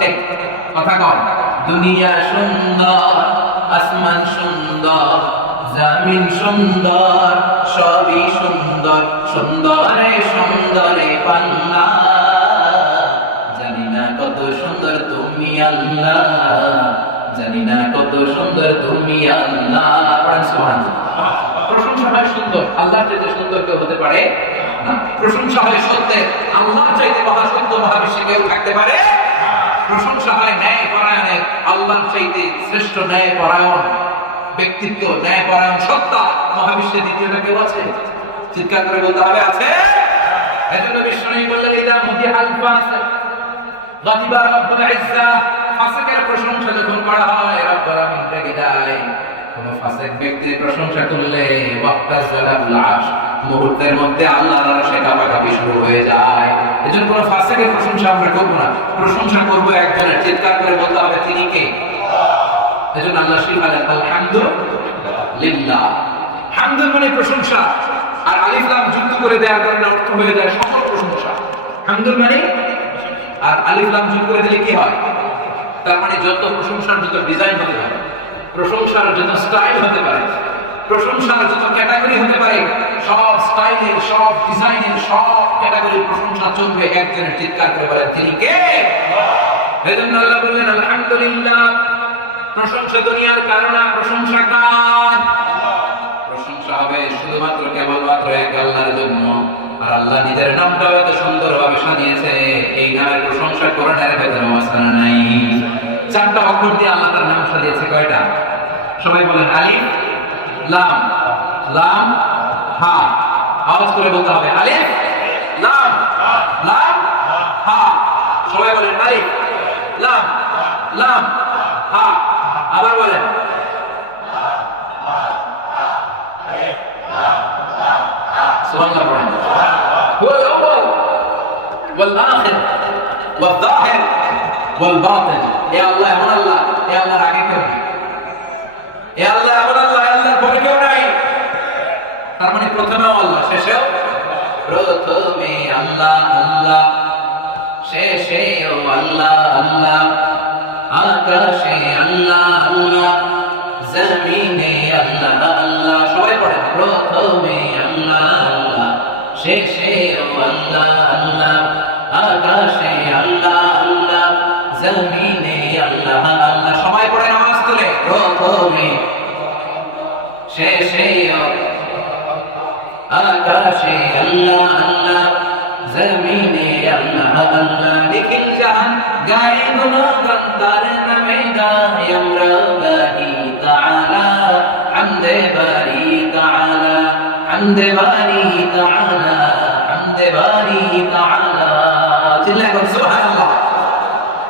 বলছে, কথা কন, দুনিয়া সুন্দর, আসমান সুন্দর, জমিন সুন্দর, সবই সুন্দর, সুন্দরে সুন্দরে পাল্লা। জানি না কত সুন্দর তুমি আল্লাহ, জানি না কত সুন্দর তুমি আল্লাহ। প্রশংসা হয় সুন্দর, আল্লাহর চাইতে সুন্দর কেউ হতে পারে না। প্রশংসা হয় সত্যের, আল্লাহর চাইতে মহা সত্য মহাবিশ্বে কেউ থাকতে পারে। প্রশংসা হয় ন্যায় পরায়ণের, আল্লাহর চাইতে শ্রেষ্ঠ ন্যায় পরায়ণ ব্যক্তিত্ব, ন্যায় পরায়ণ সত্তা মহাবিশ্বে দ্বিতীয়টা কেউ আছে? চিৎকার করে বলতে হবে আছে। এজন্য বিষ্ণু বললেন, ইদা মুদিহাল ফাসিক গাদিবা রাব্বুল ইজ্জা। ফাসিকের প্রশংসা যখন করা হয়, রব্বুল আলামিন রেগে যায়। কোন ফাসিক ব্যক্তির প্রশংসা করলে ওয়াক্তাজালাল আরশ, মুহূর্তের মধ্যে আল্লাহর আরশে কাঁপাকাঁপি শুরু হয়ে যায়। এজন্য কোন ফাসিকের প্রশংসা আমরা করব না, প্রশংসা করব একজনের। চিৎকার করে বলতে হবে তিনি কে? এজন্য আল্লাহ শিখালেন আলহামদুলিল্লাহ। হামদ মানে প্রশংসা, আর আলিফ লাম যুক্ত করে দেওয়ার কারণে অর্থ হয়ে যায় সকল প্রশংসা। হামদুল মানে, আর আলিফ লাম যুক্ত করে দিলে কি হয়? তার মানে যত প্রশংসার যত ডিজাইন হতে পারে, প্রশংসার যত স্টাইল হতে পারে, প্রশংসার যত ক্যাটাগরি হতে পারে, সব স্টাইলের, সব ডিজাইনের, সব ক্যাটাগরির প্রশংসা চলবে একজনের। চিৎকার করে বলেন তিনি কে? এজন্য আল্লাহ বললেন আলহামদুলিল্লাহ। প্রশংসা দুনিয়ার কারণ, প্রশংসা কার? প্রশংসা হবে শুধুমাত্র কেবলমাত্র এক আল্লাহর জন্য। আর আল্লাহ নিজের নামটাও এত সুন্দরভাবে সাজিয়েছে, এই নামের প্রশংসা কোরআনের ভেতরে অবস্থান নাই। 4টা অক্ষর দিয়ে আল্লাহ তার নাম সাজিয়েছে। কয়টা? সবাই বলেন আলিফ লাম, লাম হা। আওয়াজ করে বলতে হবে আলিফ লাম, লাম হা। সবাই বলেন আলিফ লাম, লাম হা। আবার বলেন সুবহানাল্লাহ। বলেন হুয়াল আউয়াল ওয়াল আখির ওয়াল যাহির ওয়াল বাতিন। এ আল্লাহ এমন আল্লাহ, এ আল্লাহর আগে কেউ নেই। এ আল্লাহ এমন আল্লাহ, আল্লাহর পরে কেউ নাই। তার মানে প্রথমেও আল্লাহ, শেষেও। প্রথমে আল্লাহ আল্লাহ, শেষেও আল্লাহ আল্লাহ। আকাশে আল্লাহ আল্লাহ, জমিনে আল্লাহ আল্লাহ। সবাই পড়েন প্রথমে আল্লাহ আল্লাহ, শেষেও আল্লাহ আল্লাহ। আকাশে আল্লাহ আল্লাহ, জমিনে আল্লাহ আল্লাহ। সবাই পড়েন আওয়াজ তুলে, প্রথমে শেষেও আকাশে আল্লাহ আল্লাহ, জমিনে আল্লাহ আল্লাহ। নিখিল জাহান গায়ে গুণগান তার নামে গাই আমরা গাহি তাআলা। হামদে বারি তাআলা, হামদে বারি তাআলা, হামদে বারি তাআলা। চিল্লায় বল সুবহানাল্লাহ।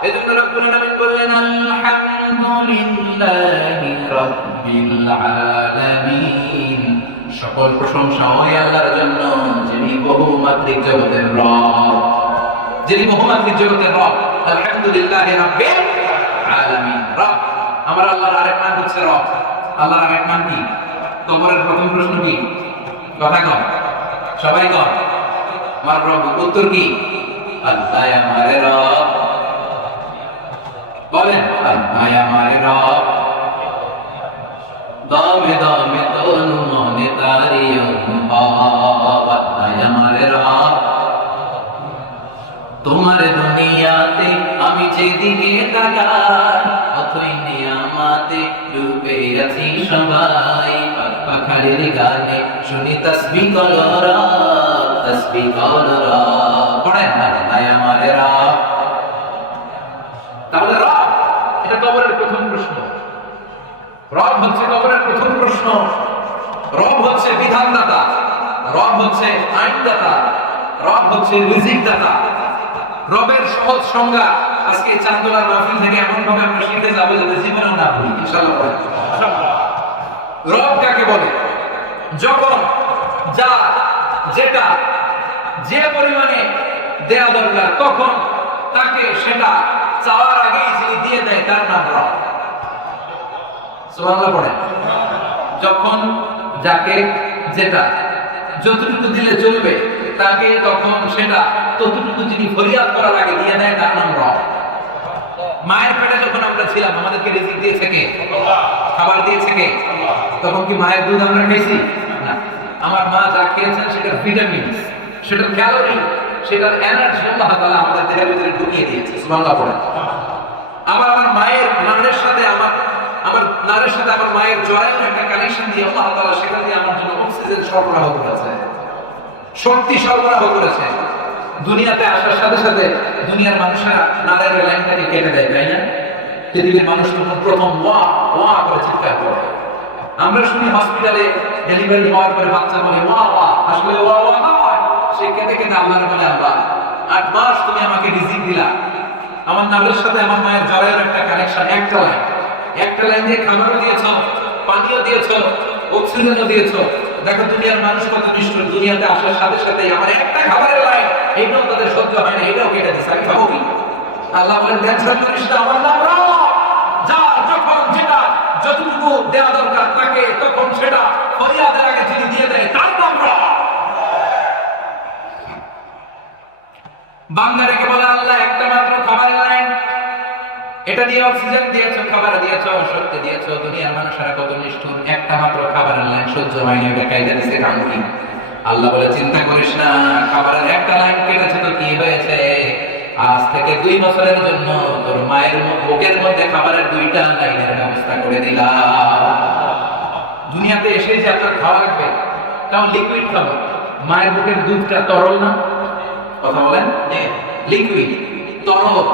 এজন্য রব্বুল আলামিন বললেন আলহামদুলিল্লাহি রাব্বিল আলামিন। সকল প্রশংসা ওই আল্লাহর জন্য, যিনি বহুমাত্রিক জগতের রব, যিনি বহুমাত্রিক জগতের রব। আলহামদুলিল্লাহি রাব্বিল আলামিন। রব, আমার আল্লাহর আরেক নাম হচ্ছে রব। আল্লাহর আরেক নাম কি? কবরের প্রথম প্রশ্ন কি? কথা কন, সবাই কন। আমার রব, উত্তর কি? আল্লাহ আমার রব। বলেন আল্লাহ আমার রব। দমে দমে তনু মনে তারি অনুভব। আল্লাহ আমার রব। তোমার দুনিয়াতে আমি যেদিকে তাকাই, অথই নিয়ামতে ডুবে আছি সবাই। পাখালির গানে শুনি তাসবিহ করা, তাসবিহ করা। পড়েন আল্লাহ আমার রব। তাহলে রব, এটা কবরের প্রথম প্রশ্ন। রব হচ্ছে কবরের প্রথম প্রশ্ন। রব হচ্ছে বিধানদাতা, রব হচ্ছে আইনদাতা, রব হচ্ছে রিজিকদাতা। রবের সহজ সংজ্ঞা আজকে চান্দোলার মাহফিল থেকে এমন ভাবে আমরা শিখে যাবো যাতে জীবনেও না ভুলি ইনশাআল্লাহ। রব কাকে বলে? যখন যা যেটা যে পরিমাণে দেয়া দরকার, তখন তাকে সেটা চাওয়ার আগেই যিনি দিয়ে দেয় তার নাম রব। সুবহানাল্লাহ পড়েন। যখন যাকে যেটা যতটুকু দিলে চলবে, তাকে তখন সেটা ততটুকু যিনি ফরিয়াদ করার আগে দিয়ে দেয় তার নাম রব। মায়ের পেটে যখন আমরা ছিলাম আমাদেরকে রিজিক দিয়েছে কে? খাবার দিয়েছে কে? তখন কি মায়ের দুধ আমরা খেয়েছি না? আমার মা যা খেয়েছেন সেটার ভিটামিনস, সেটার ক্যালোরি, সেটার এনার্জি আল্লাহ তাআলা আমাদের দেহের ভিতরে ঢুকিয়ে দিয়েছে। সুবহানাল্লাহ পড়েন। আবার আমার মায়ের নারের সাথে আমার মায়ের জরায়ুর একটা কানেকশন দিয়ে আল্লাহ তাআলা সেখান দিয়ে আমার জন্য অক্সিজেন সরবরাহ করেছে, শক্তি সরবরাহ করেছে। দুনিয়াতে আসার সাথে সাথে দুনিয়ার মানুষেরা নারের লাইনটাকে কেটে দেয়, তাই না? পৃথিবীর মানুষ তখন প্রথম ওয়া ওয়া করে চিৎকার করে। আমরা শুনি হসপিটালে ডেলিভারি হওয়ার পরে বাচ্চা বলে ওয়া ওয়া, আসলে ওয়া ওয়া নয়, সে কেঁদে কেঁদে আল্লাহর বলে আল্লাহ 8 মাস তুমি আমাকে রিজিক দিলা। আমার নারের সাথে আমার মায়ের জরায়ুর একটা কানেকশন, একটা লাইন দিয়ে খাবারও দিয়েছ, পানিও দিয়েছ, অক্সিজেনও দিয়েছ। দেখো দুনিয়ার মানুষ কত নিষ্ঠুর, দুনিয়াতে আসার সাথে সাথে আমার একটা খাবারের লাইন এইটাও তাদের সহ্য হয় না, এটাও কেটে দিচ্ছে, আমি খাবো কি? আল্লাহ বলেন টেনশন করিস না, আমার নাম রব, যা যখন যেটা যতটুকু দেওয়া দরকার তাকে তখন সেটা ফরিয়াদের আগে যিনি দিয়ে দেয় তার নাম রব। বান্দাকে বলে আল্লাহ একটা মাত্র খাবারের লাইন, এটা দিয়ে অক্সিজেন দিয়েছো, খাবার দিয়েছো, শক্তি দিয়েছো। দুনিয়ার মানুষেরা কত নিষ্ঠুর, একটা মাত্র খাবারের লাইন সহ্য হয়নি, ওটা কাইদা দিছে কামকি। আল্লাহ বলে চিন্তা করিস না, খাবারের একটা লাইন কেটেছে তো কি হয়েছে? আজ থেকে 2 বছরের জন্য তোর মায়ের বুকের মধ্যে খাবারের 2টা লাইনের ব্যবস্থা করে দিলাম। দুনিয়াতে এসে যে আপনার খাওয়া লাগবে তাও লিকুইড খাবার। মায়ের বুকের দুধটা তরল না? কথা বলেন, লিকুইড তরল।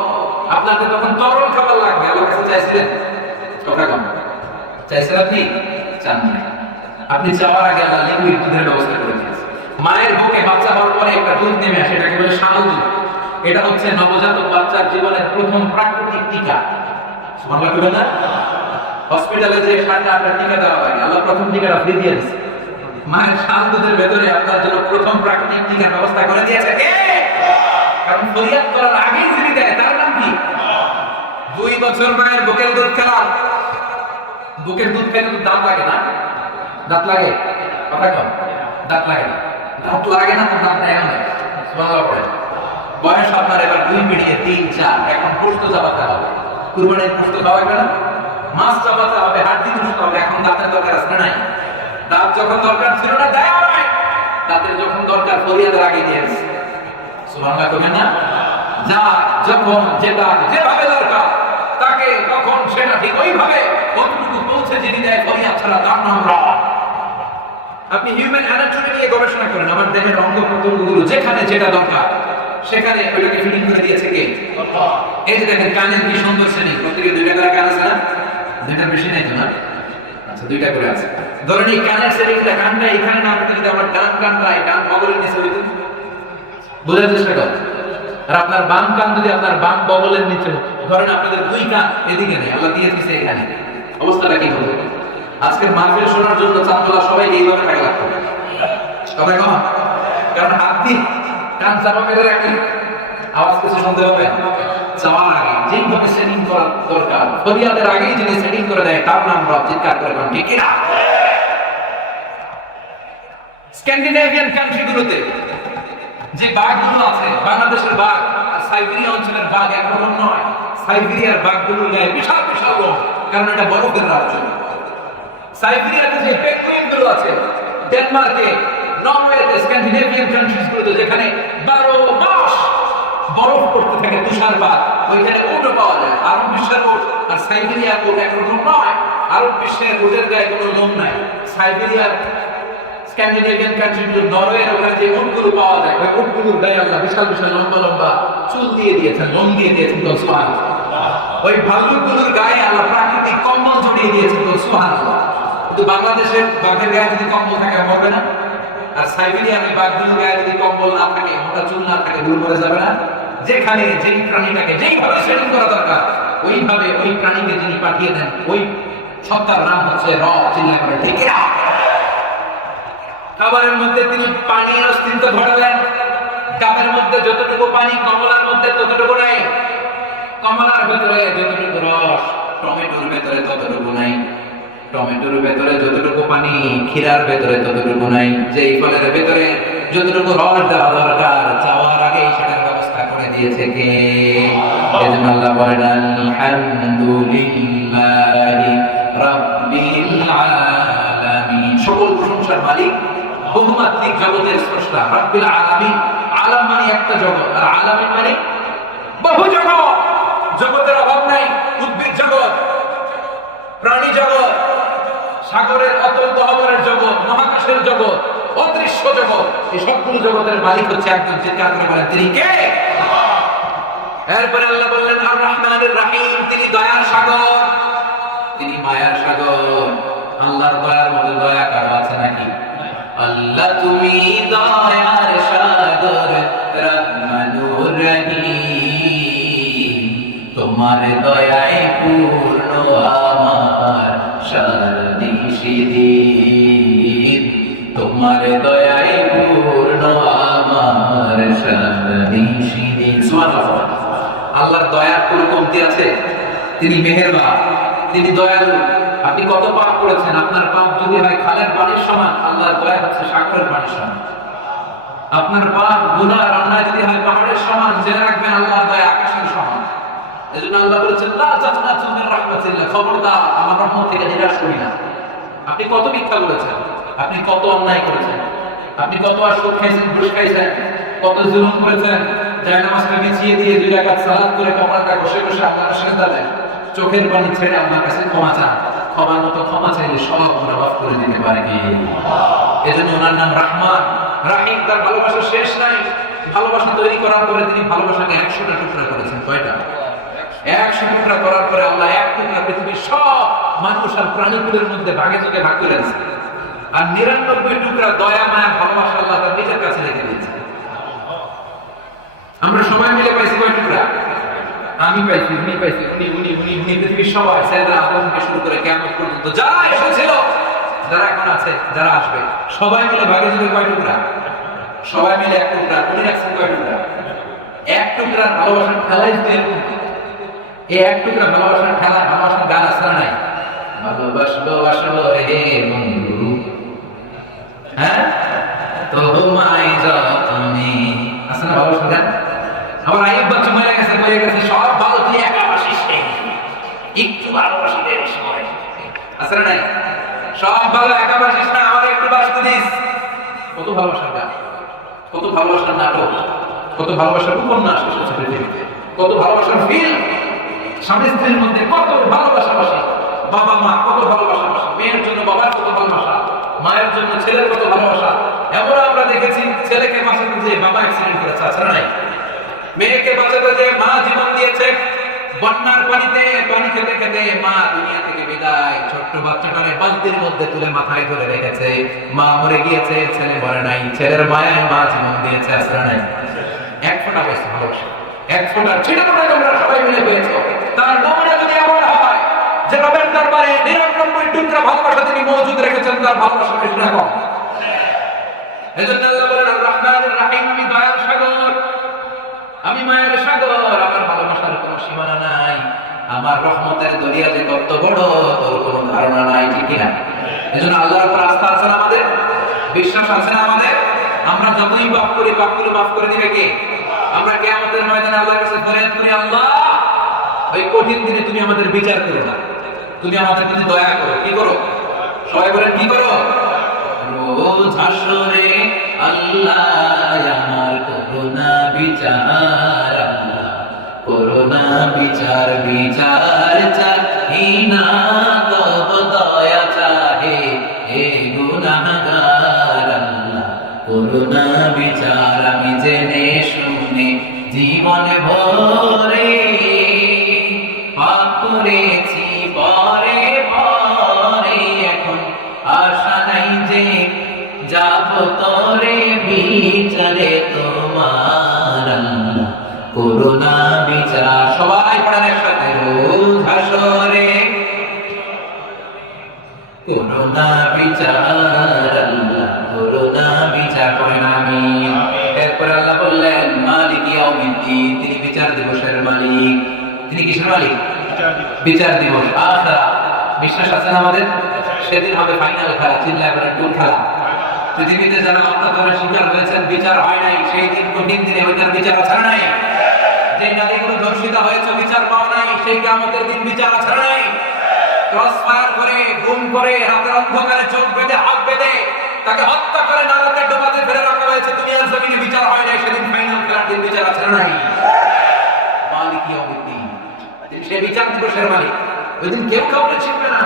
আপনাকে তখন তরল খাবার লাগবে, আল্লাহর কাছে চাইছিলেন? কথা কম চাইছেন আপনি? চান না। আপনি চাওয়ার আগে আল্লাহ লিকুইড দুধের ব্যবস্থা করে দিয়েছে। মায়ের বুকে বাচ্চা হওয়ার পরে একটা দুধ নেমে আসে, এটাকে বলে শাল দুধ। এটা হচ্ছে নবজাতক বাচ্চার জীবনের প্রথম প্রাকৃতিক টিকা। সুবহানাল্লাহ বলেন না? হসপিটালে যে 7টা টিকা দেওয়া হয়, আল্লাহ প্রথম টিকাটা ফ্রি দিয়ে দিয়েছে। মায়ের শাল দুধের ভেতরে আপনার জন্য প্রথম প্রাকৃতিক টিকার ব্যবস্থা করে দিয়েছে কে? কারণ ফরিয়াদ করার আগেই যিনি দেয় তার নাম কি? 2 বছর মায়ের বুকের দুধ খেলাম। বুকের দুধ খেলে তো দাঁত লাগে না? দাঁত লাগে? কথা কম, দাঁত লাগে না? দাঁত লাগে না তো দাঁত নেই আমাদের। সুবহানাল্লাহ পড়ে। বয়স আপনার এবার 2 পেরিয়ে 3, 4, এখন গোশত চাবাতে হবে। কুরবানির গোশত খাওয়া হবে না? মাছ চাবাতে হবে, হাড্ডি গোশত হবে। এখন দাঁতের দরকার আছে না? নাই। দাঁত যখন দরকার ছিল না দেয় নাই, দাঁতের যখন দরকার ফরিয়াদের আগে দিয়েছে। সুবহানাল্লাহ করেন না? যা যখন যেটা যেভাবে দরকার তাকে তখন সেটা ঠিক ওইভাবে কতটুকু পৌঁছে যিনি দেয়, ফরিয়াদ ছাড়া তার নাম রব। আপনি হিউম্যান অ্যানাটমি নিয়ে গবেষণা করেন, আমার দেহের অঙ্গ প্রত্যঙ্গগুলো যেখানে যেটা দরকার সেখানে ওইটাকে ফিটিং করে দিয়েছে কে? আল্লাহ। এই যে দেখেন কানের কি সুন্দর শ্রেণী, প্রত্যেকে 2টা করে কান আছে না? 2টার বেশি নাই তো না? আচ্ছা 2টা করে আছে। ধরেন এই কানের শ্রেণীটা, কানটা এখানে না থাকলে যদি আমার কানটা এই কান বগলের নিচে হইতো, বোঝার চেষ্টা করেন। আর আপনার বাম কান যদি আপনার বাম বগলের নিচে, ধরেন আপনাদের 2 কান এদিকে নেই, আল্লাহ দিয়ে দিয়েছে এখানে, অবস্থাটা কি হবে? আজকের মাহফিল শোনার জন্য চাঁদলা সবাই এইভাবে থাকা লাগতো। সবাই কম, কারণ হাত দিয়ে কান চাপা মেরে রাখলে আওয়াজ কিছু শুনতে হবে। চাওয়ার আগে যেইভাবে সেটিং করা দরকার, ফরিয়াদের আগেই যিনি সেটিং করে দেয় তার নাম রব। চিৎকার করে কোন ঠিক না? স্ক্যান্ডিনেভিয়ান কান্ট্রিগুলোতে যে বাঘগুলো আছে, বাংলাদেশের বাঘ আর সাইবেরিয়া অঞ্চলের বাঘ একরকম নয়। সাইবেরিয়ার বাঘগুলোর গায়ে বিশাল বিশাল রোগ, কারণ এটা বরফের রাজ্য। সাইবেরিয়াতে যে পেঙ্গুইনগুলো আছে, ডেনমার্কে, নরওয়েতে, স্ক্যান্ডিনেভিয়ান কান্ট্রিজগুলোতে যেখানে 12 মাস বরফ পড়তে থাকে, তুষারপাত, ওইখানে উটও পাওয়া যায়। আরব বিশ্বের উট আর সাইবেরিয়ার উট একরকম নয়। আরব বিশ্বের উটের গায়ে কোনো লোম নাই। সাইবেরিয়ার স্ক্যান্ডিনেভিয়ান কান্ট্রিগুলো, নরওয়ের ওখানে যে উটগুলো পাওয়া যায়, ওই উটগুলোর গায়ে আল্লাহ বিশাল বিশাল লম্বা লম্বা চুল দিয়ে দিয়েছেন, লোম দিয়ে দিয়েছেন। তো সুবহানাল্লাহ। ওই ভাল্লুকগুলোর গায়ে আল্লাহ প্রাকৃতিক কম্বল জড়িয়ে দিয়েছেন। তো সুবহানাল্লাহ। কিন্তু বাংলাদেশের বাঘের গায়ে যদি কম্বল থাকে মরবে না? আর সাইবেরিয়ার ওই বাঘগুলোর গায়ে যদি কম্বল না থাকে, মোটা চুল না থাকে, ভুল করে যাবে না? যেখানে যেই প্রাণীটাকে যেইভাবে সেটিং করা দরকার ওইভাবে ওই প্রাণীকে যিনি পাঠিয়ে দেন, ওই সত্তার নাম হচ্ছে রব। চিল্লা করে ঠিক না? খাবারের মধ্যে তিনি পানির অস্তিত্ব ঘটালেন। ডাবের মধ্যে যতটুকু পানি, কমলার মধ্যে ততটুকু নাই। কমলার ভেতরে যতটুকু রস, টমেটোর ভেতরে ততটুকু নাই। টমেটোর ভেতরে যতটুকু পানি, ক্ষীরার ভেতরে ততটুকু নাই। যেই ফলের ভেতরে যতটুকু রস দেওয়া দরকার, চাওয়ার আগেই সেটার ব্যবস্থা করে দিয়েছে কে? এজন্য আল্লাহ বলেন আলহামদুলিল্লাহি রাব্বিল আলামিন। সকল প্রশংসার মালিক, বহুমাত্রিক জগতের স্রষ্টা, রাব্বিল আলামিন। আলাম মানে একটা জগৎ, আর আলামিন মানে বহু জগৎ। জগতের অভাব নাই। উদ্ভিদ জগৎ, প্রাণী জগৎ, সাগরের অতল গহ্বরের জগৎ, মহাকাশের জগৎ, অদৃশ্য জগৎ, এই সবগুলো জগতের মালিক হচ্ছে একজন। চিৎকার করে বলেন তিনি কে? এরপরে আল্লাহ বললেন আর রহমানুর রহিম, তিনি দয়ার সাগর, তিনি মায়ার সাগর। আল্লাহর দয়ার মতো দয়া কারো আছে নাকি? আল্লাহ তুমি দয়ার সাগর, রহমানুর রহিম, তোমার দয়ায় পূর্ণ আমার সারাদিন, তোমার দয়ায় পূর্ণ আমার সারাদিন। সুবহানাল্লাহ। আল্লাহর দয়ার কোনো কমতি আছে? তিনি মেহেরবান, তিনি দয়ালু। আপনি কত পাপ করেছেন, আপনার পাপ যদি হয় খালের পানির সমান, আল্লাহর দয়া হচ্ছে সাগরের পানির সমান। আপনার পাপ গুনাহ আর অন্যায় যদি হয় পাহাড়ের সমান, জেনে রাখবেন আল্লাহর দয়া আকাশের সমান। এজন্য আল্লাহ বলেছেন লা তাকনাতু মির রাহমাতিল্লাহ, খবরদার আমার রহমত থেকে নিরাশ করি না। আপনি কত মিথ্যা বলেছেন, আপনি কত অন্যায় করেছেন, আপনি কত সুদ খাইছেন, ঘুষ খাইছেন, কত জুলুম করেছেন, জায়নামাজটা বিছিয়ে দিয়ে 2 রাকাত সালাত করে কপালটা ঘষে ঘষে আপনার সিজদা দেন, চোখের পানি ছেড়ে আপনার কাছে ক্ষমা চান। ক্ষমার মতো ক্ষমা চাইলে সব আমরা মাফ করে দিতে পারি কি? এজন্য ওনার নাম রহমান রাহিম। তার ভালোবাসা শেষ নাই। ভালোবাসা তৈরি করার পরে তিনি ভালোবাসাকে 100টা টুকরা করেছেন। কয়টা? 100 টুকরা করার পরে আল্লাহ 1 টুকরা পৃথিবীর সব মানুষ আর প্রাণীগুলোর মধ্যে ভাগে ভাগে ভাগ করে দিয়েছেন। আর 99 টুকরা দয়া মায়া ভালোবাসা আল্লাহ তার নিজের কাছে রেখে দিয়েছেন। আমরা সবাই মিলে পাইছি কয় টুকরা? আমি পাইছি, উনি পাইছি, উনি পৃথিবীর সবাই, সাইয়েদনা আদম থেকে শুরু করে কিয়ামত পর্যন্ত যারা এসেছিল, যারা এখন আছে, যারা আসবে, সবাই মিলে ভাগে ভাগে কয় টুকরা? সবাই মিলে 1 টুকরা। উনি রাখছেন কয় টুকরা? 1 টুকরার ভালোবাসার খেলাই দিয়ে এই 1 টুকরা ভালোবাসার খেলা, ভালোবাসার গান আসলে নাই। ভালোবাসবো বাসবো রে বন্ধু, হ্যাঁ তোমায় যতনে, আছে না ভালোবাসার গান? আমার আইয়ুব বাচ্চা মরে গেছে, সব ভালো তুই একা বাসিস, একটু ভালোবাসি দে সময়, আছে না নাই? সব ভালো একা বাসিস না, আমার একটু বাসতে দিস। কত ভালোবাসার গান, কত ভালোবাসার নাটক, কত ভালোবাসার উপন্যাস এসেছে পৃথিবীতে, কত ভালোবাসার ফিল্ম। স্বামী স্ত্রীর মধ্যে কত ভালোবাসা বাসে, বাবা মা কত ভালোবাসা বাসে, মেয়ের জন্য বাবার কত ভালোবাসা, মায়ের জন্য ছেলের কত ভালোবাসা। এমন আমরা দেখেছি ছেলেকে বাঁচাতে যে বাবা অ্যাক্সিডেন্ট করেছে, আছে না নাই? মেয়েকে বাঁচাতে যে মা জীবন দিয়েছে, বন্যার পানিতে পানি খেতে খেতে মা দুনিয়া থেকে বিদায়, ছোট্ট বাচ্চাটারে বালতির মধ্যে তুলে মাথায় ধরে রেখেছে। মা মরে গিয়েছে, ছেলে মরে নাই, ছেলের মায়ায় মা জীবন দিয়েছে, আছে না নাই? 1 ফোঁটা বয়সে ভালোবাসা, 1 ফোঁটার ছিটা ফোঁটা তোমরা সবাই মিলে পেয়েছো। তার নমুনা যদি এমন হয় যে রবের দরবারে 99 টুকরা ভালোবাসা তিনি মজুদ রেখেছেন, তার ভালোবাসা বেশি না কম? এজন্য আল্লাহ বলেন আর রহমানুর রহিম, আমি দয়ার সাগর, আমি মায়ের সাগর, আমার ভালোবাসার কোনো সীমানা নাই। আমার রহমতের দরিয়া যে কত বড় তোর কোনো ধারণা নাই, ঠিক না? এজন্য আল্লাহর উপর আস্থা আছে না আমাদের, বিশ্বাস আছে না আমাদের? আমরা যতই পাপ করি, পাপগুলো মাফ করে দিবে কে? আমরা কিয়ামতের ময়দানে আল্লাহর কাছে ফরিয়াদ করি, আল্লাহ ওই কঠিন দিনে তুমি আমাদের বিচার করো না, তুমি আমাদের প্রতি দয়া করো। কি করো? সবাই বলেন কি করো? রোজ হাসরে আল্লাহ আমার করুণা বিচার, আল্লাহ করুণা বিচার, বিচার চাহি না তব দয়া চাহে হে গুনাহগার, আল্লাহ করুণা বিচার। আমি জেনে শুনে জীবনে ভরে পাপ করেছি পরে পরে, এখন আশা নাই যে যাব তোরে বিচারে তোমার, আল্লাহ করুণা বিচার। সবাই পড়েন একসাথে, রোজ হাসরে করুণা বিচার, আল্লাহ করুণা বিচার। করেন আমিন। এরপর আল্লাহ বললেন মালিক ইয়াউমিদ্দিন, তিনি বিচার দিবসের মালিক। তিনি কিসের মালিক? বিচার দিবস, আখিরা। বিশ্বাস আছে না আমাদের? সেদিন হবে ফাইনাল খেলা, চিল্লায় করে টুল খেলা। পৃথিবীতে যারা অত্যাচারের শিকার হয়েছেন, বিচার হয় নাই, সেই দিন কঠিন দিনে ওইটার বিচার আছে নাই? যে নারীগুলো ধর্ষিতা হয়েছে বিচার পাওয়া নাই, সেই কিয়ামতের দিন বিচার আছে না নাই? ক্রস ফায়ার করে, গুম করে, রাতের অন্ধকারে চোখ বেঁধে, হাত বেঁধে তাকে হত্যা করে নালাতে ডোবাতে ফেলে রাখা হয়েছে। দুনিয়ার জমিনে বিচার হয় নাই, সেদিন ফাইনাল খেলার দিন বিচার আছে না নাই? মালিক ইয়াউমিদ্দিন, সে বিচার দিবসের মালিক। ওই দিন কেউ কাউকে চিনবে না,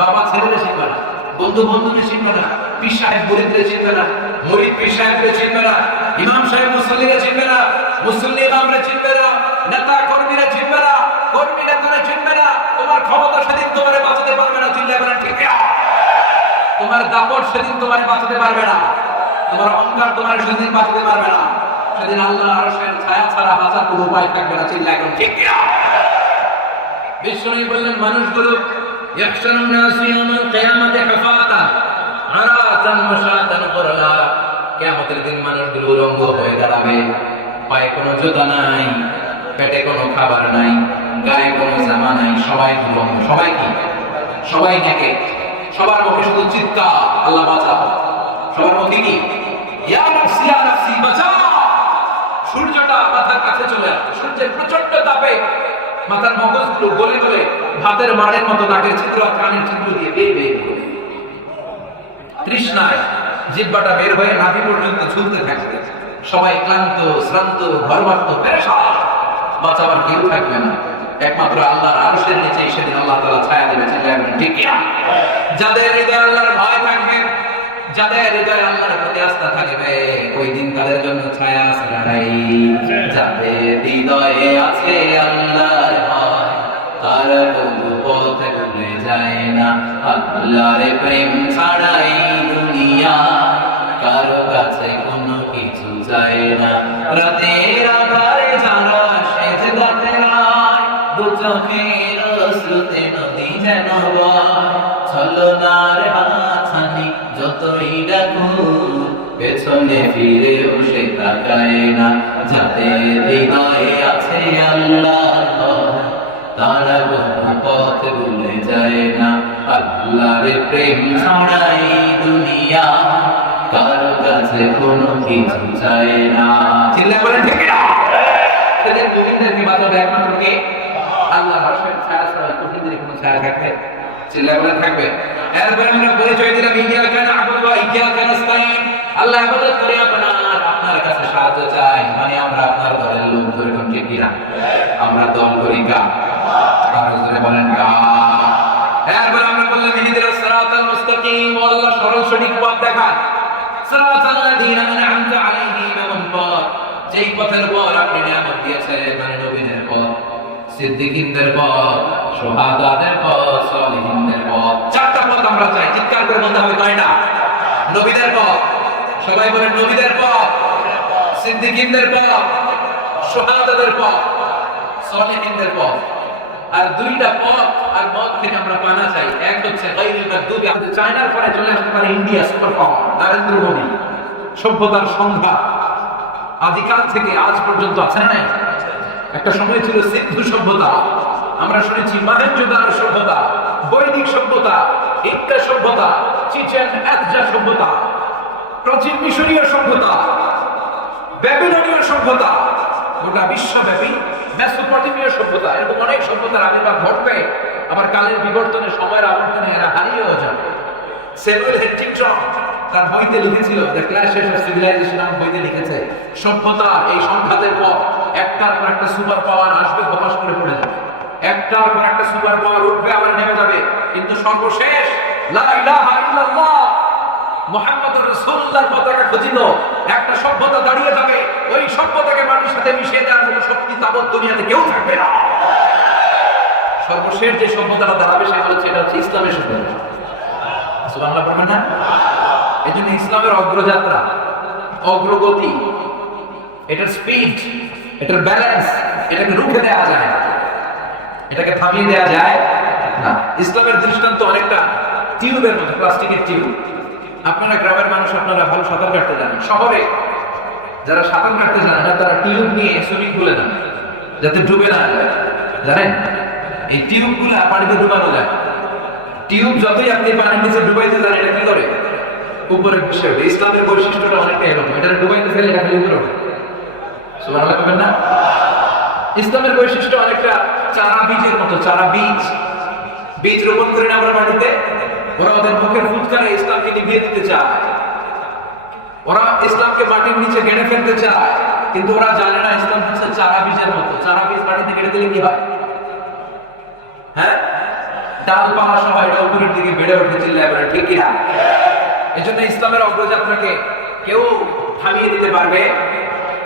বাবা ছেলেরে চিনবে না, বন্ধু বন্ধুকে চিনবে না, পীর সাহেব মুরিদরে চিনবে না, মুরিদ পীর সাহেবরে চিনবে না, ইমাম সাহেব মুসল্লিরে চিনবে না, মুসল্লি ইমামরে চিনবে না, নেতা কর্মীরা চিনবে না, কর্মী নেতারা চিনবে না। তোমার ক্ষমতা সেদিন তোমারে বাঁচাতে পারবে না, চিল্লায় বলেন ঠিক না? তোমার দাপট সেদিন তোমারে বাঁচাতে পারবে না, তোমার অহংকার তোমার সেদিন বাঁচাতে পারবে না। সেদিন আল্লাহর আরশের ছায়া ছাড়া বাঁচার কোনো উপায় থাকবে না, চিল্লায় বলেন ঠিক না? বিষ্ণু বললেন মানুষগুলো ইয়াহশারুন নাস ইয়াউমাল কিয়ামাতি হুফাতান আরাতান মাশাতান কুরলা, কিয়ামতের দিন মানুষগুলো উলঙ্গ হয়ে দাঁড়াবে, পায়ে কোনো জুতা নাই, পেটে কোনো খাবার নাই, গায়ে কোনো জামা নাই, সবাই উলঙ্গ। সবাই কি? সবাই নেকেড। সবার মুখে শুধু চিৎকার, আল্লাহ বাঁচাও। সবার মুখে কি? ইয়া নাফসি বাঁচাও। সূর্যটা মাথার কাছে চলে আসছে, সূর্যের প্রচন্ড তাপে মাথার মগজগুলো গলে গলে ভাতের মাড়ের মতো নাকের ছিদ্র আর কানের ছিদ্র দিয়ে বেয়ে বেয়ে পড়বে। তৃষ্ণায় জিহ্বাটা বের হয়ে নাভি পর্যন্ত ঝুলতে থাকবে। সবাই ক্লান্ত, শ্রান্ত, ঘরমাক্ত, পেরেশান। বাঁচাবার কেউ থাকবে না, একমাত্র আল্লাহর আরশের নিচে সেদিন আল্লাহ তাআলা ছায়া দেবে। ঠিক না? যাদের হৃদয়ে আল্লাহর ভয় থাকবে, যাদের হৃদয়ে আল্লাহর প্রতি আস্থা থাকবে, ওই দিন তাদের জন্য ছায়া আছে না নাই? যাদের হৃদয়ে আছে আল্লাহর ভয়, তারা কোনো পথ ভুলে যায় না। আল্লাহর প্রেম ছাড়াই দুনিয়া কারো কাছে কোনো কিছু যায় না। রাতের আধারে যারা সেজদাতে রায়, দু চোখের অশ্রুতে নদী যেন বয়। ছলনার হাতছানি যতই ডাকু, পেছনে ফিরেও সে তাকায় না। যাদের হৃদয়ে আছে আল্লাহর ভয়, তারা কোনো পথ ভুলে যায় না। আল্লাহর প্রেম ছাড়াই দুনিয়া কারো কাছে কোনো কিছু চায় না। চিল্লায় বলেন ঠিক না? সেদিন মুমিনদেরকে বাঁচাবে একমাত্র কে? আল্লাহর আরশের ছায়া ছাড়া মুমিনদের কোনো ছায়া থাকবে? চিল্লায় বলেন থাকবে? এরপর আমরা পরিচয় দিলাম ইইয়াকা না'বুদু ওয়া ইইয়াকা নাস্তাঈন। আল্লাহ ইবাদত করি আপনার কাছে সাহায্য চাই, মানে আমরা আপনার দলের লোক। ধরে কোন ঠিক কিনা? আমরা দল করি কা? আরো জোরে বলেন কা? এরপর আমরা বললাম ইহদিনাস সিরাতাল মুস্তাকিম, আল্লাহ সরল সঠিক পথ দেখান। সিরাতাল লাযীনা আন'আমতা আলাইহিম, এমন পথ যেই পথের উপর আপনি নিয়ামত দিয়েছেন, মানে নবীদের পথ, সিদ্দিকীনদের পথ, শুহাদাদের পথ, সালিহিনদের পথ। চারটা পথ আমরা চাই। চিৎকার করে বলতে হবে কয়টা? নবীদের পথ। সবাই বলেন নবীদের পথ, সিদ্দিকীনদের পথ, শুহাদাদের পথ, সালিহিনদের পথ। আর দুইটা পথ আর মত থেকে আমরা পানা চাই। এক হচ্ছে গায়রুল মাগদুবি, আমাদের চায়নার পরে চলে আসতে পারে India super power, Narendra Modi. সভ্যতার সংঘাত আদিকাল থেকে আজ পর্যন্ত আছে না নাই? একটা সময় ছিল সিন্ধু সভ্যতা, আমরা শুনেছি মহেঞ্জোদারো সভ্যতা, বৈদিক সভ্যতা, ইনকা সভ্যতা, চিচেন ইৎজা সভ্যতা, প্রাচীন মিশরীয় সভ্যতা, ব্যাবিলনীয় সভ্যতা, গোটা বিশ্বব্যাপী মেসোপটেমীয় সভ্যতা। এরকম অনেক সভ্যতার আবির্ভাব ঘটবে, আবার কালের বিবর্তনে, সময়ের আবর্তনে এরা হারিয়েও যাবে। স্যামুয়েল হেন্টিংটন তার বইতে লিখেছিল, দ্য ক্ল্যাশেস অফ সিভিলাইজেশন নামক বইতে লিখেছে, সভ্যতা এই সংঘাতের পর একটার পর একটা সুপার পাওয়ার আসবে, হতাশ করে পড়ে যাবে। একটার পর একটা সুপার পাওয়ার উঠবে, আবার নেমে যাবে, কিন্তু সর্বশেষ লা ইলাহা ইল্লাল্লাহ মুহাম্মাদুর রাসূলুল্লাহর পতাকা খচিত একটা সভ্যতা দাঁড়িয়ে যাবে। ওই সভ্যতাকে মানুষের সাথে মিশিয়ে দেওয়ার কোনো শক্তি তাবৎ দুনিয়াতে কেউ থাকবে না। সর্বশেষ যে সভ্যতাটা দাঁড়াবে সেটা হচ্ছে ইসলামের সভ্যতা। সুবহানাল্লাহ বলবেন না? এই জন্য ইসলামের অগ্রযাত্রা, অগ্রগতি, এটার স্পিড, এটার ব্যালেন্স, এটাকে রুখে দেওয়া যায় না, এটাকে থামিয়ে দেওয়া যায় না। ইসলামের দৃষ্টান্ত অনেকটা টিউবের মতো, প্লাস্টিকের টিউব। আপনারা গ্রামের মানুষ, আপনারা ভালো সাঁতার কাটতে জানেন। শহরে যারা সাঁতার কাটতে জানে না, তারা টিউব নিয়ে সুইমিং পুলে যান যাতে ডুবে না যায়। জানেন এই টিউব গুলা পানিতে ডুবানো যায়। টিউব যতই আপনি পানির নিচে ডুবাইতে যান, এটা কি করে? উপরে ভেসে ওঠে। ইসলামের বৈশিষ্ট্যটা অনেকটা এরকম, এটা ডুবাইতে ফেলে এটা খালি উপরে ওঠে। সুবহানাল্লাহ বলবেন না? ইসলামের বৈশিষ্ট্য অনেকটা চারা বীজের মতো। চারা বীজ বীজ রোপণ করে না আমরা মাটিতে, ওরা ওদের মুখের ফুৎকারে ইসলামকে নিভিয়ে দিতে চায়, ওরা ইসলামকে মাটির নিচে গেড়ে ফেলতে চায়, কিন্তু ওরা জানে না ইসলাম হচ্ছে চারা বীজের মতো। চারা বীজ মাটিতে গেড়ে দিলে কি হয়? হ্যাঁ, ডাল পালা সহ এটা উপরের দিকে বেড়ে উঠে, চিল্লায় বলে ঠিক কিনা? এই জন্য ইসলামের অগ্রযাত্রাকে কেউ থামিয়ে দিতে পারবে?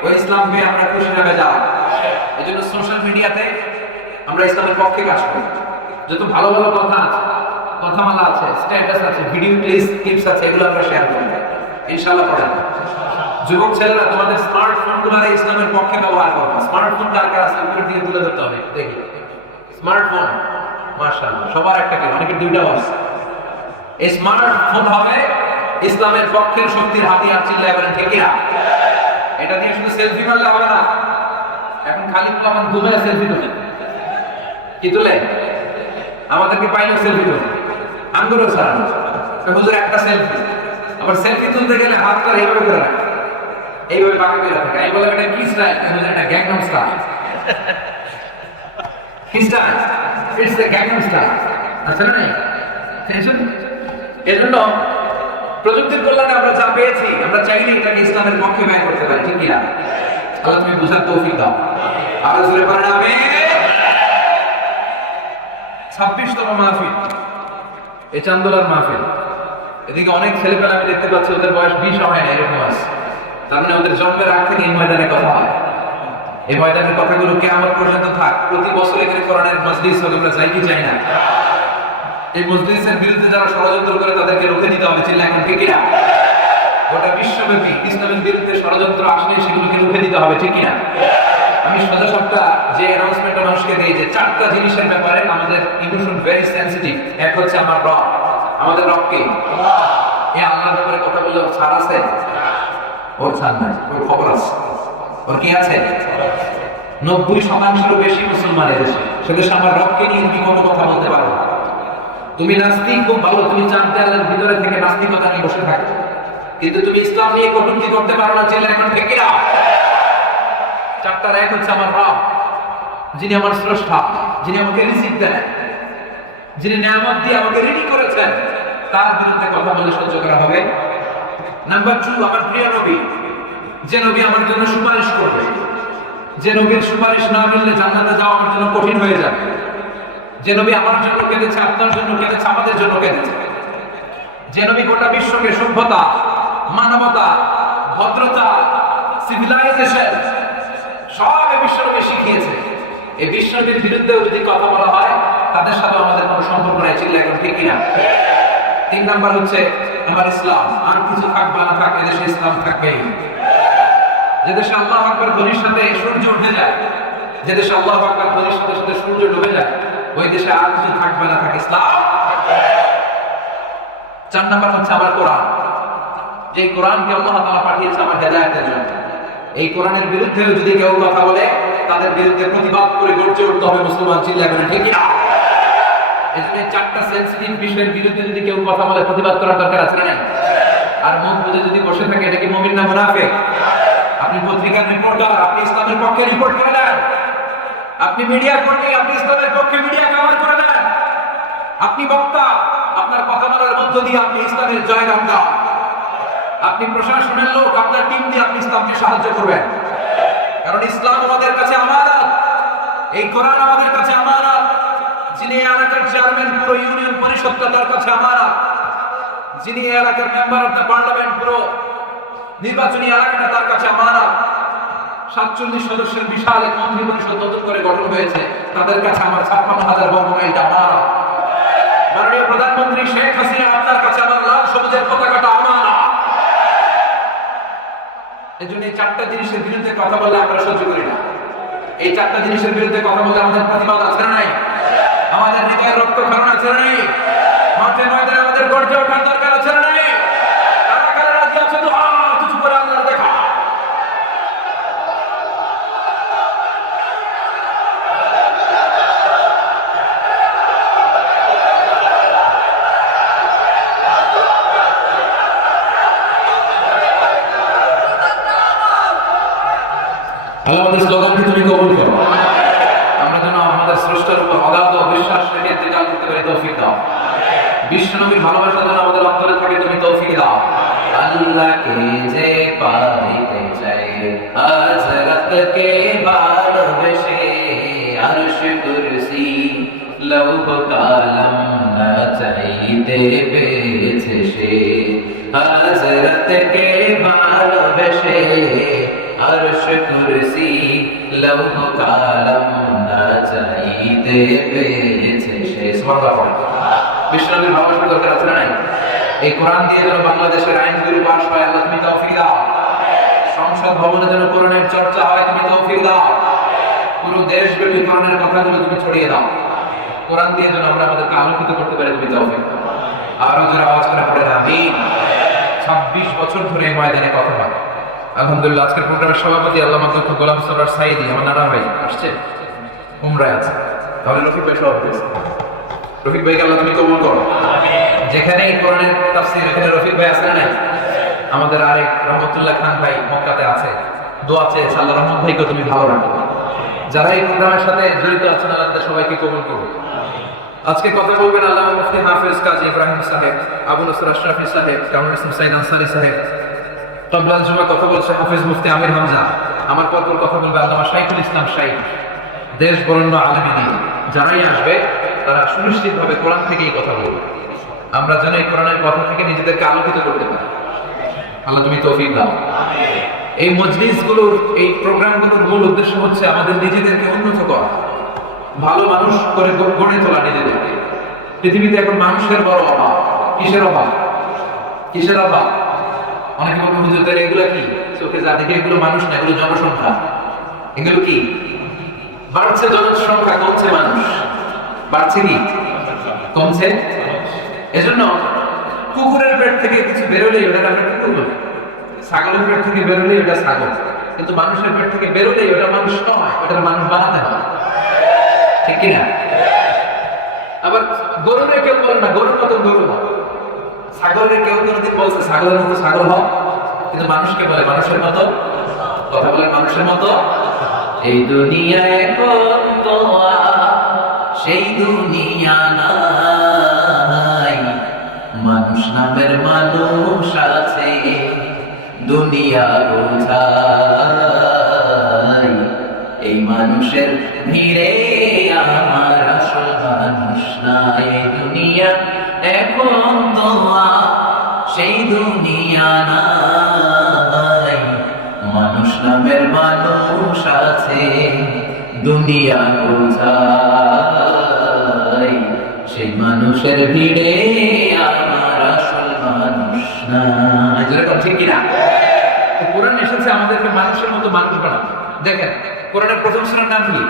ওই ইসলামকে আমরা খুশি না বেজা। এই জন্য সোশ্যাল মিডিয়াতে আমরা ইসলামের পক্ষে কাজ করি। যত ভালো ভালো কথা আছে, কথামালা আছে, স্ট্যাটাস আছে, ভিডিও ক্লিপস আছে, এগুলো আমরা শেয়ার করব ইনশাআল্লাহ। পড়েন যুবক ছেলেরা, তোমাদের স্মার্টফোন গুলারে ইসলামের পক্ষে ব্যবহার করবে। স্মার্টফোন কার কাছে আছে উপর দিকে তুলে ধরতে হবে, দেখি। স্মার্টফোন মাশাআল্লাহ সবার একটা কি, অনেকের দুইটাও আছে। এই স্মার্টফোন হবে ইসলামের পক্ষের শক্তির হাতিয়ার, চিল্লায় বলেন ঠিক কিনা? এটা দিয়ে শুধু সেলফি মারলে হবে না, এখন খালি আমার ঘুমে সেলফি তোলে। কি তোলে? আমাদেরকে পাইলেও সেলফি তোলে। আঙ্গুরও স্যার হুজুর একটা সেলফি। আবার সেলফি তুলতে গেলে হাতটা এইভাবে করে রাখে, এইভাবে বাঁকা করে রাখে। আমি বললাম এটা কি স্টাইল? হুজুর এটা গ্যাংনাম স্টাইল। কি style? It's the Gangnam style. আচ্ছা না? এজন্য প্রযুক্তির কল্যাণে আমরা যা পেয়েছি, আমরা চাইলে এটাকে ইসলামের পক্ষে ব্যয় করতে পারি, ঠিক কিনা? আল্লাহ তুমি বুঝার তৌফিক দাও। আরো জোরে পড়েন আমিন। 26তম মাহফিল, এই চান্দোলার মাহফিল। এদিকে অনেক ছেলেপেলে আমি দেখতে পাচ্ছি ওদের বয়স 20 হয় না, এরকম আছে। তার মানে ওদের জন্মের আগ থেকে এই ময়দানে কথা হয়। এই ময়দানের কথাগুলো কিয়ামত পর্যন্ত থাক। প্রতি বছর এখানে কোরআনের মজলিস হবে, আমরা চাই কি চাই না? এই মজলিসের বিরুদ্ধে যারা ষড়যন্ত্র করে তাদেরকে রুখে দিতে হবে, চিল্লা এখন ঠিক কিনা? গোটা বিশ্বব্যাপী ইসলামের বিরুদ্ধে ষড়যন্ত্র আসলে সেগুলোকে রুখে দিতে হবে, ঠিক কিনা? আমি সোজা সপ্তাহ যে অ্যানাউন্সমেন্টটা মানুষকে দিই যে 4টা জিনিসের ব্যাপারে আমাদের ইমোশন ভেরি সেনসিটিভ। এক হচ্ছে আমার রব, আমাদের রব কে? এই আল্লাহর ব্যাপারে কথা বললে ওর ছাড় আছে? ওর ছাড় নাই, ওর খবর আছে। ওর কি আছে? 90% বেশি মুসলমান এদেশে। সেদেশে আমার রবকে নিয়ে তুমি কোনো কথা বলতে পারো না। তুমি নাস্তিক, খুব ভালো, তুমি জানতে আল্লাহর ভিতরে থেকে নাস্তিকতা নিয়ে বসে থাকো, কিন্তু তুমি ইসলাম নিয়ে কটূক্তি করতে পারো না, চিল্লা এখন ঠিক কিনা? 4টার এক হচ্ছে আমার রব, যিনি আমার স্রষ্টা, যিনি আমাকে রিজিক দেন, যিনি নিয়ামত দিয়ে আমাকে রেডি করেছেন, তার বিরুদ্ধে কথা বলে সহ্য করা হবে। নাম্বার 2, আমার প্রিয় নবী, যে নবী আমার জন্য সুপারিশ করবে, যে নবীর সুপারিশ না মিললে জান্নাতে যাওয়া আমার জন্য কঠিন হয়ে যাবে, যে নবী আমার জন্য কেঁদেছে, আপনার জন্য কেঁদেছে, আমাদের জন্য কেঁদেছে, যে নবী গোটা বিশ্বকে সভ্যতা, মানবতা, ভদ্রতা, সিভিলাইজেশন সব এই বিশ্বকে শিখিয়েছে। এই বিশ্বনবীর বিরুদ্ধেও যদি কথা বলা হয়, তাদের সাথে আমাদের কোনো সম্পর্ক নাই, চিল্লা এখন ঠিক কিনা? 3 নাম্বার হচ্ছে আমার ইসলাম। আর কিছু থাক বা না থাক, এদেশে ইসলাম থাকবেই। যে দেশে আল্লাহু আকবার ধ্বনির সাথে সূর্য উঠে যায়, যে দেশে আল্লাহু আকবার ধ্বনির সাথে সাথে সূর্য ডুবে যায়, ওই দেশে আর কিছু থাক বা না থাক, ইসলাম। 4 নাম্বার হচ্ছে আমার কোরআন, যে কোরআনকে আল্লাহ তাআলা পাঠিয়েছে আমার হেদায়েতের জন্য। এই কোরআনের বিরুদ্ধেও যদি কেউ কথা বলে, তাদের বিরুদ্ধে প্রতিবাদ করে গর্জে উঠতে হবে মুসলমান, চিল্লা করে ঠিক কিনা? এই জন্য 4টা সেনসিটিভ বিষয়ের বিরুদ্ধে যদি কেউ কথা বলে, প্রতিবাদ করার দরকার আছে না? আর মুখ বুঝে যদি বসে থাকে, এটা কি মুমিন না মুনাফিক? আপনি পত্রিকার রিপোর্টার, আপনি ইসলামের পক্ষে রিপোর্ট করে দেন। আপনি মিডিয়া কর্মী, আপনি ইসলামের পক্ষে মিডিয়া কভার করে দেন। আপনি বক্তা, আপনার কথা বলার মধ্য দিয়ে আপনি ইসলামের জয়গান গান। আপনি প্রশাসনের লোক, আপনার টিম দিয়ে আপনি ইসলামকে সাহায্য করবেন। কারণ ইসলাম আমাদের কাছে আমানত, এই কোরআন আমাদের কাছে আমানত। যিনি এলাকার চেয়ারম্যান, পুরো ইউনিয়ন পরিষদটা তার কাছে আমানত। যিনি এলাকার মেম্বার অফ দ্য পার্লামেন্ট, পুরো নির্বাচনী এলাকাটা তার কাছে আমানত। 47 সদস্যের বিশাল এক মন্ত্রী পরিষদ নতুন করে গঠন হয়েছে, তাদের কাছে আমার 56,000 বর্গ মাইলটা আমানত। মাননীয় প্রধানমন্ত্রী শেখ হাসিনা, আপনার কাছে আমার লাল সবুজের পতাকাটা আমানত। এই জন্য এই 4টা জিনিসের বিরুদ্ধে কথা বললে আমরা সহ্য করি না। এই 4টা জিনিসের বিরুদ্ধে কথা বললে আমাদের প্রতিবাদ আছে না নাই? আমাদের হৃদয়ের রক্ত ক্ষরণ আছে না নাই? মাঠে ময়দানে আমাদের গর্জে ওঠার দরকার আছে না নাই? কারা কারা রাজি আছে তো হাত উঁচু করে আল্লাহর দেখা। আল্লাহ আমাদের স্লোগানকে তুমি কবুল করো। পারি তৌফিক দাও। বিশ্ব নবীর ভালোবাসা যেন আমাদের অন্তরে থাকে, তুমি তৌফিক দাও। আল্লাহকে যে পাইতে চাই হযরতকে ভালোবেসে, আরশ কুরসি লৌহ কালাম না চাইতে পেয়েছে সে। হযরতকে ভালোবেসে, আরশ কুরসি লৌহ কালাম না চাইতে পেয়েছে সে। সুবহানাল্লাহ। বিশ্বনবীর ভালোবাসার দরকার আছে না নাই? এই কোরআন দিয়ে যেন বাংলাদেশের আইনগুলো পাস হয়, আল্লাহ তুমি তৌফিক দাও। সংসদ ভবনে যেন কোরআনের চর্চা হয়, তুমি তৌফিক দাও। পুরো দেশব্যাপী কোরআনের কথাগুলো তুমি ছড়িয়ে দাও। কোরআন দিয়ে যেন আমরা আমাদেরকে আলোকিত করতে পারি, তুমি তৌফিক দাও। আরো যারা আওয়াজ করে পড়েন আমিন। 26 বছর ধরে এই ময়দানে কথা বলে। আলহামদুলিল্লাহ আজকের প্রোগ্রামের সভাপতি আল্লামা ডক্টর গোলাম সরওয়ার সাইদি আমার নানা ভাই আসছে, উমরায় আছে। তাহলে রফিক ভাই সভাপতি। রফিক ভাইকে আল্লাহ তুমি কবুল করো। যেখানে এই কোরআনের তাফসীর, এখানে রফিক ভাই আছে না? আমাদের আরেক রহমতুল্লাহ খান ভাই মক্কাতে আছে, দোয়া চেয়েছে আল্লাহ রহমত ভাইকে তুমি ভালো রাখো। যারা এই প্রোগ্রামের সাথে জড়িত আছেন আল্লাহ তাদের সবাইকে কবুল করো। আজকে কথা বলবেন আল্লাহ মুফতি হাফেজ কাজী ইব্রাহিম সাহেব, আবু নসর আশরাফি সাহেব, কামরুল ইসলাম সাইদ আনসারী সাহেব। তবলাল জুমা কথা বলছে হাফেজ মুফতি আমির হামজা। আমার পর কথা বলবে আল্লামা শাইখুল ইসলাম শাইখ। দেশ বরেণ্য আলেম দ্বীন যারাই আসবে তারা সুনিশ্চিতভাবে কোরআন থেকেই কথা বলবে। আমরা যেন এই কোরআনের কথা থেকে নিজেদেরকে আলোকিত করতে পারি। আল্লাহ তুমি তৌফিক দাও। এই মজলিসগুলোর, এই প্রোগ্রামগুলোর মূল উদ্দেশ্য হচ্ছে আমাদের নিজেদেরকে উন্নত করা, ভালো মানুষ করে গড়ে তোলা নিজেদেরকে। পৃথিবীতে এখন মানুষের বড় অভাব। কিসের অভাব? কিসের অভাব? অনেকে বলবে হুজুর তাহলে এগুলো কি? চোখে যা দেখে এগুলো মানুষ না, এগুলো জনসংখ্যা। এগুলো কি? বাড়ছে জনসংখ্যা, কমছে মানুষ। বাড়ছে কি কমছে? এজন্য কুকুরের পেট থেকে কিছু বেরোলেই ওটা আমরা কুকুর বলি, ছাগলের পেট থেকে বেরোলেই ওটা ছাগল, কিন্তু মানুষের পেট থেকে বেরোলেই ওটা মানুষ নয়, ওটা মানুষ বানাতে হয়। ঠিক কিনা? আবার গরুরে কেউ বলে না গরুর মতো গরু হও, ছাগলের কেউ কোনোদিন বলছে ছাগলের মতো ছাগল হও, কিন্তু মানুষকে বলে মানুষের মতো কথা বলে, মানুষের মতো। এই দুনিয়ায় এখন তো সেই দুনিয়া নাই, মানুষ নামের মানুষ আছে দুনিয়া বোঝাই। এই মানুষের ভিড়ে আমার আসল মানুষ নাই। দুনিয়া এখন তো সেই দুনিয়া নাই, মানুষ নামের মানুষ আছে দুনিয়া বোঝাই। সেই মানুষের ভিড়ে আমার আসল মানুষ নাই। যেরকম ঠিক কিনা? কোরআন এসেছে আমাদেরকে মানুষের মতো মানুষ বানাতে। দেখেন কোরআনের প্রথম সূরার নাম কি?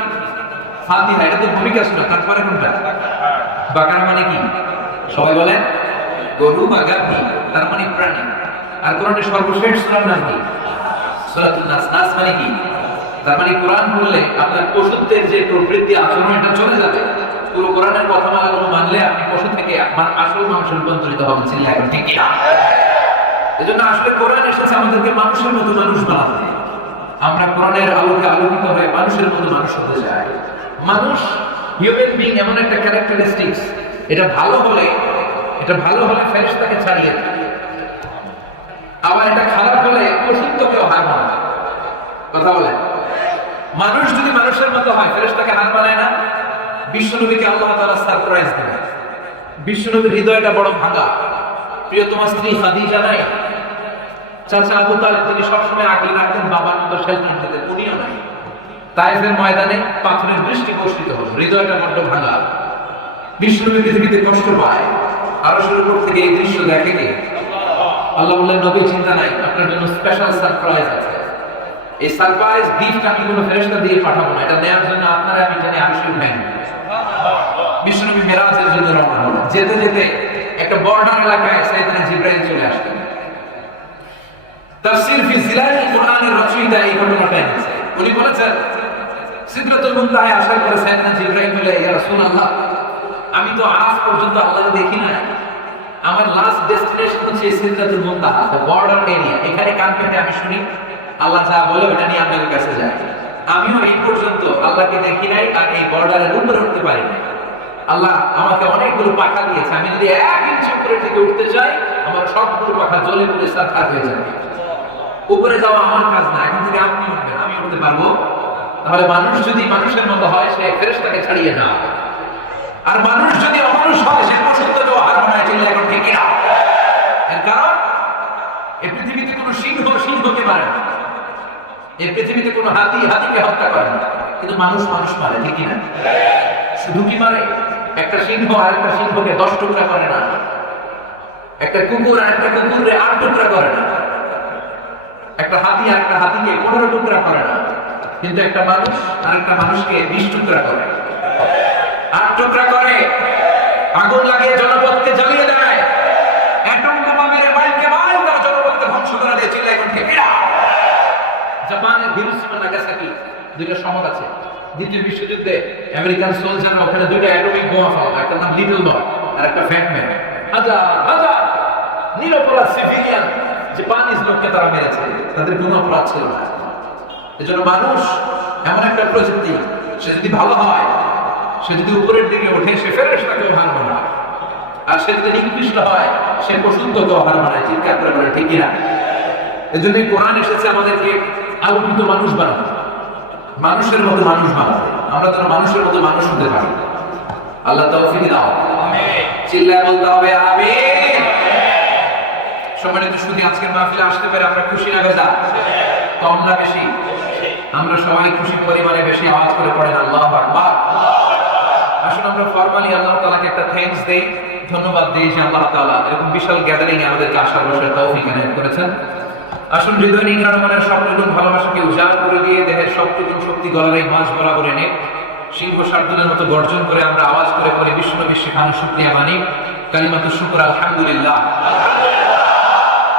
ফাতিহা। এটা তো ভূমিকা সূরা। তারপরে কোনটা? বাকারা মানে কি? সবাই বলেন গরু বা গাভী, তার মানে প্রাণী। আর কোরআনের সর্বশেষ সূরার নাম কি? সূরাতুন নাস। নাস মানে কি? তার মানে কোরআন বললে আপনার পশুত্বের যে প্রবৃত্তি আচরণ এটা চলে যাবে। পুরো কোরআনের কথাগুলো মানলে আপনি পশু থেকে আপনার আসল মানুষে রূপান্তরিত হবেন। এখন ঠিক কিনা? এজন্য আসলে কোরআন এসেছে আমাদেরকে মানুষের মতো মানুষ বানাতে। আমরা কোরআনের আলোকে আলোকিত হয়ে মানুষের মতো মানুষ হতে চাই। মানুষ, হিউম্যান বিং এমন একটা ক্যারেক্টারিস্টিক্স, এটা ভালো হলে ফেরেশতাকে ছাড়িয়ে দেয়, আবার এটা খারাপ হলে পশুত্বকেও হার মানায়। কথা বলে মানুষ যদি মানুষের মতো হয় ফেরেশতাকে হার মানায় না। বিশ্বনবীকে আল্লাহ তাআলা সারপ্রাইজ দিলেন। বিশ্বনবীর হৃদয়টা বড় ভাঙা। প্রিয়তমা স্ত্রী খাদিজা নাই, চাচা আবু তালেব তিনি সবসময় আগলে রাখতেন, বাবার মতো শেল্টার দিতেন, উনিও নাই। তায়েফের ময়দানে পাথরের বৃষ্টি বর্ষিত হলো, হৃদয়টা বড্ড ভাঙা। বিশ্বনবী পৃথিবীতে কষ্ট পায়। আরশের উপর থেকে এই দৃশ্য দেখে কে? আল্লাহ বললেন নবী চিন্তা নাই, আপনার জন্য স্পেশাল সারপ্রাইজ আছে। এই সারপ্রাইজ গিফট আমি কোনো ফেরেশতা দিয়ে পাঠাবো না, এটা নেওয়ার জন্য আপনারা আমি জানি আরশে উঠাই না। বিশ্বনবী মেরাজের জন্য রওনা হলেন। যেতে যেতে একটা বর্ডার এলাকায় সাইয়েদনা জিবরাইল চলে আসলেন। তাফসীর ফি জিলালিল কুরআনের রচয়িতা এই ঘটনাটা এনেছে। উনি বলেছেন সিদরাতুল মুনতাহায় আসার পরে সাইয়েদনা জিবরাইল বলে, ইয়া রাসূলুল্লাহ, আমি তো আজ পর্যন্ত আল্লাহকে দেখি না, আমার লাস্ট ডেস্টিনেশন হচ্ছে সিদরাতুল মুনতাহা, দ্য বর্ডার এরিয়া। এখানে কান পেতে আমি শুনি আল্লাহ যা বলে ওটা নিয়ে আপনাদের কাছে যাই। আমিও এই পর্যন্ত আল্লাহকে দেখি নাই, আর এই বর্ডারের উপরে উঠতে পারি না। আল্লাহ আমাকে অনেকগুলো পাখা দিয়েছে, আমি যদি 1 ইঞ্চি উপরের দিকে উঠতে চাই আমার সবগুলো পাখা জ্বলে পুড়ে সারখার হয়ে যাবে। উপরে যাওয়া আমার কাজ না, এখন থেকে আপনি উঠবেন, আমি উঠতে পারবো? তাহলে মানুষ যদি মানুষের মতো হয় সে ফেরেশতাকে ছাড়িয়ে না, আর মানুষ যদি অমানুষ হয় সে পশুত্ব হার মানায় চলে। এখন ঠিক না? এর কারণ এই পৃথিবীতে কোনো সিংহ সিংহকে মারে না, এই পৃথিবীতে কোনো হাতি হাতিকে হত্যা করে না, কিন্তু মানুষ মানুষ মারে, ঠিক না? শুধু কি মারে? একটা সিংহ আর একটা সিংহকে 10 টুকরা করে না, একটা কুকুর আর একটা কুকুরকে 8 টুকরা করে না, একটা হাতি আর একটা হাতিকে 15 টুকরা করে না, কিন্তু একটা মানুষ আর একটা মানুষকে 20 টুকরা করে, 8 টুকরা করে, আগুন লাগিয়ে জনপদকে জ্বালিয়ে দেয়, অ্যাটম বোমা মেরে মাইলকে মাইল তারা জনপদকে ধ্বংস করে দিয়ে চিল্লায় এখন ঠিক না? জাপানের হিরোশিমা নাগাসাকি দুইটা শহর আছে, দ্বিতীয় বিশ্বযুদ্ধে আমেরিকান সোলজাররা ওখানে দুইটা অ্যাটমিক বোমা ফালায়, একটা নাম লিটল বয় আর একটা ফ্যাটম্যান। হাজার হাজার নিরপরাধ সিভিলিয়ান জাপানিজ লোককে তারা মেরেছে, তাদের কোনো অপরাধ ছিল না। এজন্য মানুষ এমন একটা প্রযুক্তি, সে যদি ভালো হয়, সে যদি উপরের দিকে ওঠে সে ফেরেশতাকেও হার মানায়, আর সে যদি নিকৃষ্ট হয় সে পশুত্বকেও হার মানায়। চিৎকার করে বলে ঠিক কিনা? এজন্য কোরআন এসেছে আমাদেরকে আলোকিত মানুষ বানাতে, মানুষের মতো মানুষ বানাতে, আমরা যেন মানুষের মতো মানুষ হতে পারি। আল্লাহ তৌফিক দাও, চিল্লায় বলতে হবে আমিন। সম্মানিত সুধী, আজকের মাহফিলে আসতে পেরে আমরা খুশি না বেজা? কম না বেশি? আমরা সবাই খুশি পরিমাণে বেশি আওয়াজ করে পড়েন আল্লাহু আকবার। আসুন আমরা ফরমালি আল্লাহ তাআলাকে একটা থ্যাঙ্কস দেই, ধন্যবাদ দিই যে আল্লাহ তাআলা এরকম বিশাল গ্যাদারিং এ আমাদেরকে আসার বসার তৌফিক এনায়েত করেছেন। আসুন হৃদয় নিংড়ানো মনের স্বপ্নগুলো ভালোবাসাকে উজাড় করে দিয়ে দেহের সবটুকু শক্তি গলার এই মাঝ বরাবর এনে সিংহ শার্দুলের মতো গর্জন করে আমরা আওয়াজ করে বলি বিশ্বনবী শেখানো শুকরিয়া মানি, কালিমাতুশ শুকর আলহামদুলিল্লাহ।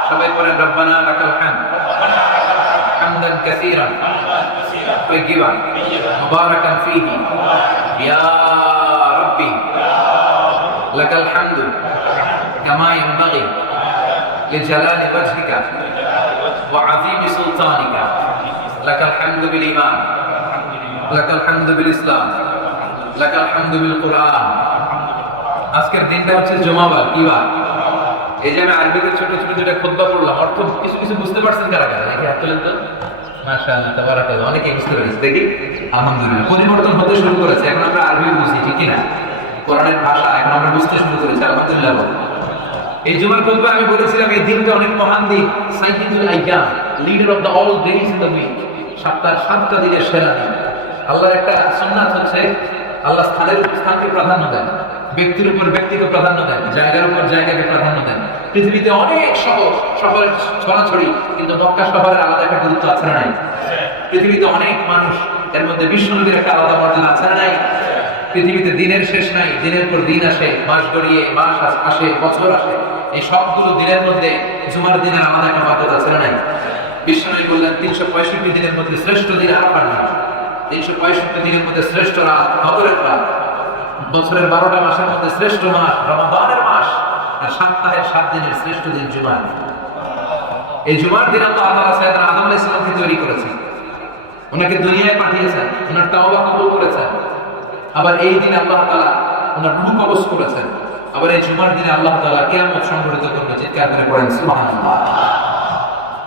সবাই পড়েন রব্বানা লাকাল হামদ হামদান কাসীরান তাইয়িবান মুবারাকান ফীহি ইয়া রাব্বি লাকাল হামদু কামা ইয়ানবাগি লিজালালি ওয়াজহিকা ওয়া আযীমি সুলতানিকা লাকাল হামদু বিল ঈমান লাকাল হামদু বিল ইসলাম লাকাল হামদু বিল কুরআন। আজকের দিনটা হচ্ছে জুমাবার। কি বার? এই যে আমি আরবিতে ছোট ছোট দুটো খুতবা পড়লাম, অর্থ কিছু কিছু বুঝতে পারছেন কারা কারা? দেখি হাত তোলেন তো। মাশাআল্লাহ তাবারাকাল্লাহ, অনেকেই বুঝতে পেরেছে। দেখি আলহামদুলিল্লাহ, পরিবর্তন হতে শুরু করেছে। এখন আমরা আরবি বুঝি, ঠিক না? কোরআনের ভাষা এখন আমরা বুঝতে শুরু করেছি, আলহামদুলিল্লাহ। এই জুমার খুতবা আমি বলেছিলাম এই দিনটা অনেক মহান দিন। সাইয়্যিদুল আইয়াম, leader of the all days in the week, সপ্তাহের 7টা দিনের সেরা দিন। আল্লাহর একটা সুন্নাত হচ্ছে আল্লাহ স্থানকে প্রাধান্য দেন, ব্যক্তির উপর ব্যক্তিকে প্রাধান্য দেন, জায়গার উপর জায়গাকে প্রাধান্য দেন। পৃথিবীতে অনেক শহরের ছড়াছড়ি, কিন্তু মক্কা শহরের আলাদা একটা গুরুত্ব আছে না নাই? পৃথিবীতে অনেক মানুষ, এর মধ্যে বিশ্বনবীর একটা আলাদা মর্যাদা আছে না নাই? পৃথিবীতে দিনের শেষ নাই, দিনের পর দিন আসে, মাস গড়িয়ে মাস আসে, বছর আসে। এই সবগুলো দিনের মধ্যে জুমার দিনের আলাদা একটা মর্যাদা আছে না নাই? বিশ্বনবী বললেন 365 দিনের মধ্যে শ্রেষ্ঠ দিন আরাফার রাত, 365 দিনের মধ্যে শ্রেষ্ঠ রাত বদরের রাত, বছরের 12টা মাসের মধ্যে শ্রেষ্ঠ মাস রমাদানের মাস, আর সপ্তাহের 7 দিনের শ্রেষ্ঠ দিন জুমার। এই জুমার দিন আল্লাহ তাআলা সাইয়েদনা আদম আলাইহিস সালামকে তৈরি করেছেন, ওনাকে দুনিয়ায় পাঠিয়েছেন, ওনার তাওবা কবুল করেছেন। আবার এই দিন আল্লাহ তাআলা ওনার রূহ কবজ করেছেন। আবার এই জুমার দিনে আল্লাহ তাআলা কিয়ামত সংঘটিত করবেন। চিৎকার করে পড়েন সুবহানাল্লাহ।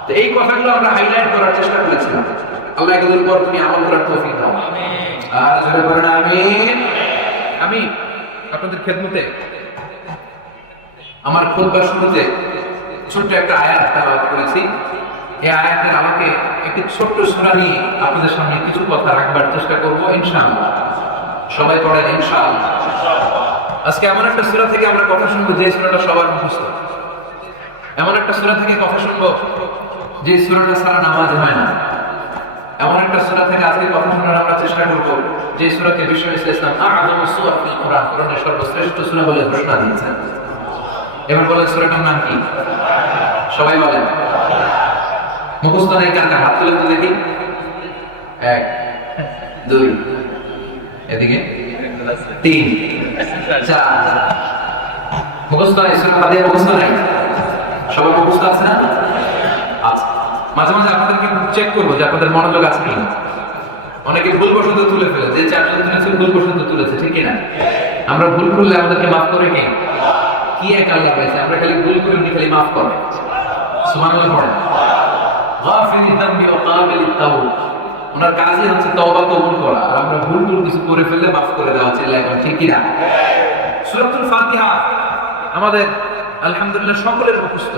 তো এই কথাগুলো আমরা হাইলাইট করার চেষ্টা করেছিলাম। আল্লাহ এগুলোর উপর তুমি আমল করার তৌফিক দাও, আমিন। আর জোরে বলেন আমিন। আমি আপনাদের খেদমতে আমার খুতবার শুরুতে ছোট্ট একটা আয়াত তেলাওয়াত করেছি। এই আয়াতের আমাকে একটি ছোট্ট সূরা নিয়ে আপনাদের সামনে কিছু কথা রাখবার চেষ্টা করব ইনশাআল্লাহ। সবাই পড়েন ইনশাআল্লাহ। আজকে এমন একটা সূরা থেকে আমরা কথা শুনবো যে সূরাটা সবার মুখস্থ, এমন একটা সূরা থেকে কথা শুনবো যে সূরাটা ছাড়া নামাজ হয় না, এমন একটা সূরা থেকে আজকে কথা শোনার আমরা চেষ্টা করব যে সূরাকে বিশ্বনবী ইসলাম আযমু সূরা ফিল কুরআন, কোরআনের সর্বশ্রেষ্ঠ সূরা বলে ঘোষণা দিয়েছেন। এবার বলেন সূরাটার নাম কি? সবাই বলেন। মুখস্থ নেই কার কার? হাত তুলে তো দেখি। 1 2 এদিকে 3 4 মুখস্থ নাই? সূরা ফাতিহা মুখস্থ নাই? সবার মুখস্থ আছে না? আচ্ছা, মাঝে মাঝে আপনাদেরকে চেক করবো যে আপনাদের মনোযোগ আছে কিনা। অনেকে ভুলবশত তুলে ফেলে, যে চারজন তুলেছে ভুলবশত তুলেছে, ঠিক কিনা? আমরা ভুল করলে আমাদেরকে মাফ করে কে? কি এক আল্লাহ রয়েছে, আমরা খালি ভুল করি উনি খালি মাফ করে। সুবহানাল্লাহ পড়েন। গাফিরিদ যামবি ওয়া কাবিলিত তাওব, ওনার কাজই হচ্ছে তওবা কবুল করা, আর আমরা ভুল টুল কিছু করে ফেললে মাফ করে দেওয়া, চিল্লায় এখন ঠিক কিনা? সূরাতুল ফাতিহা আমাদের আলহামদুলিল্লাহ সকলের মুখস্থ।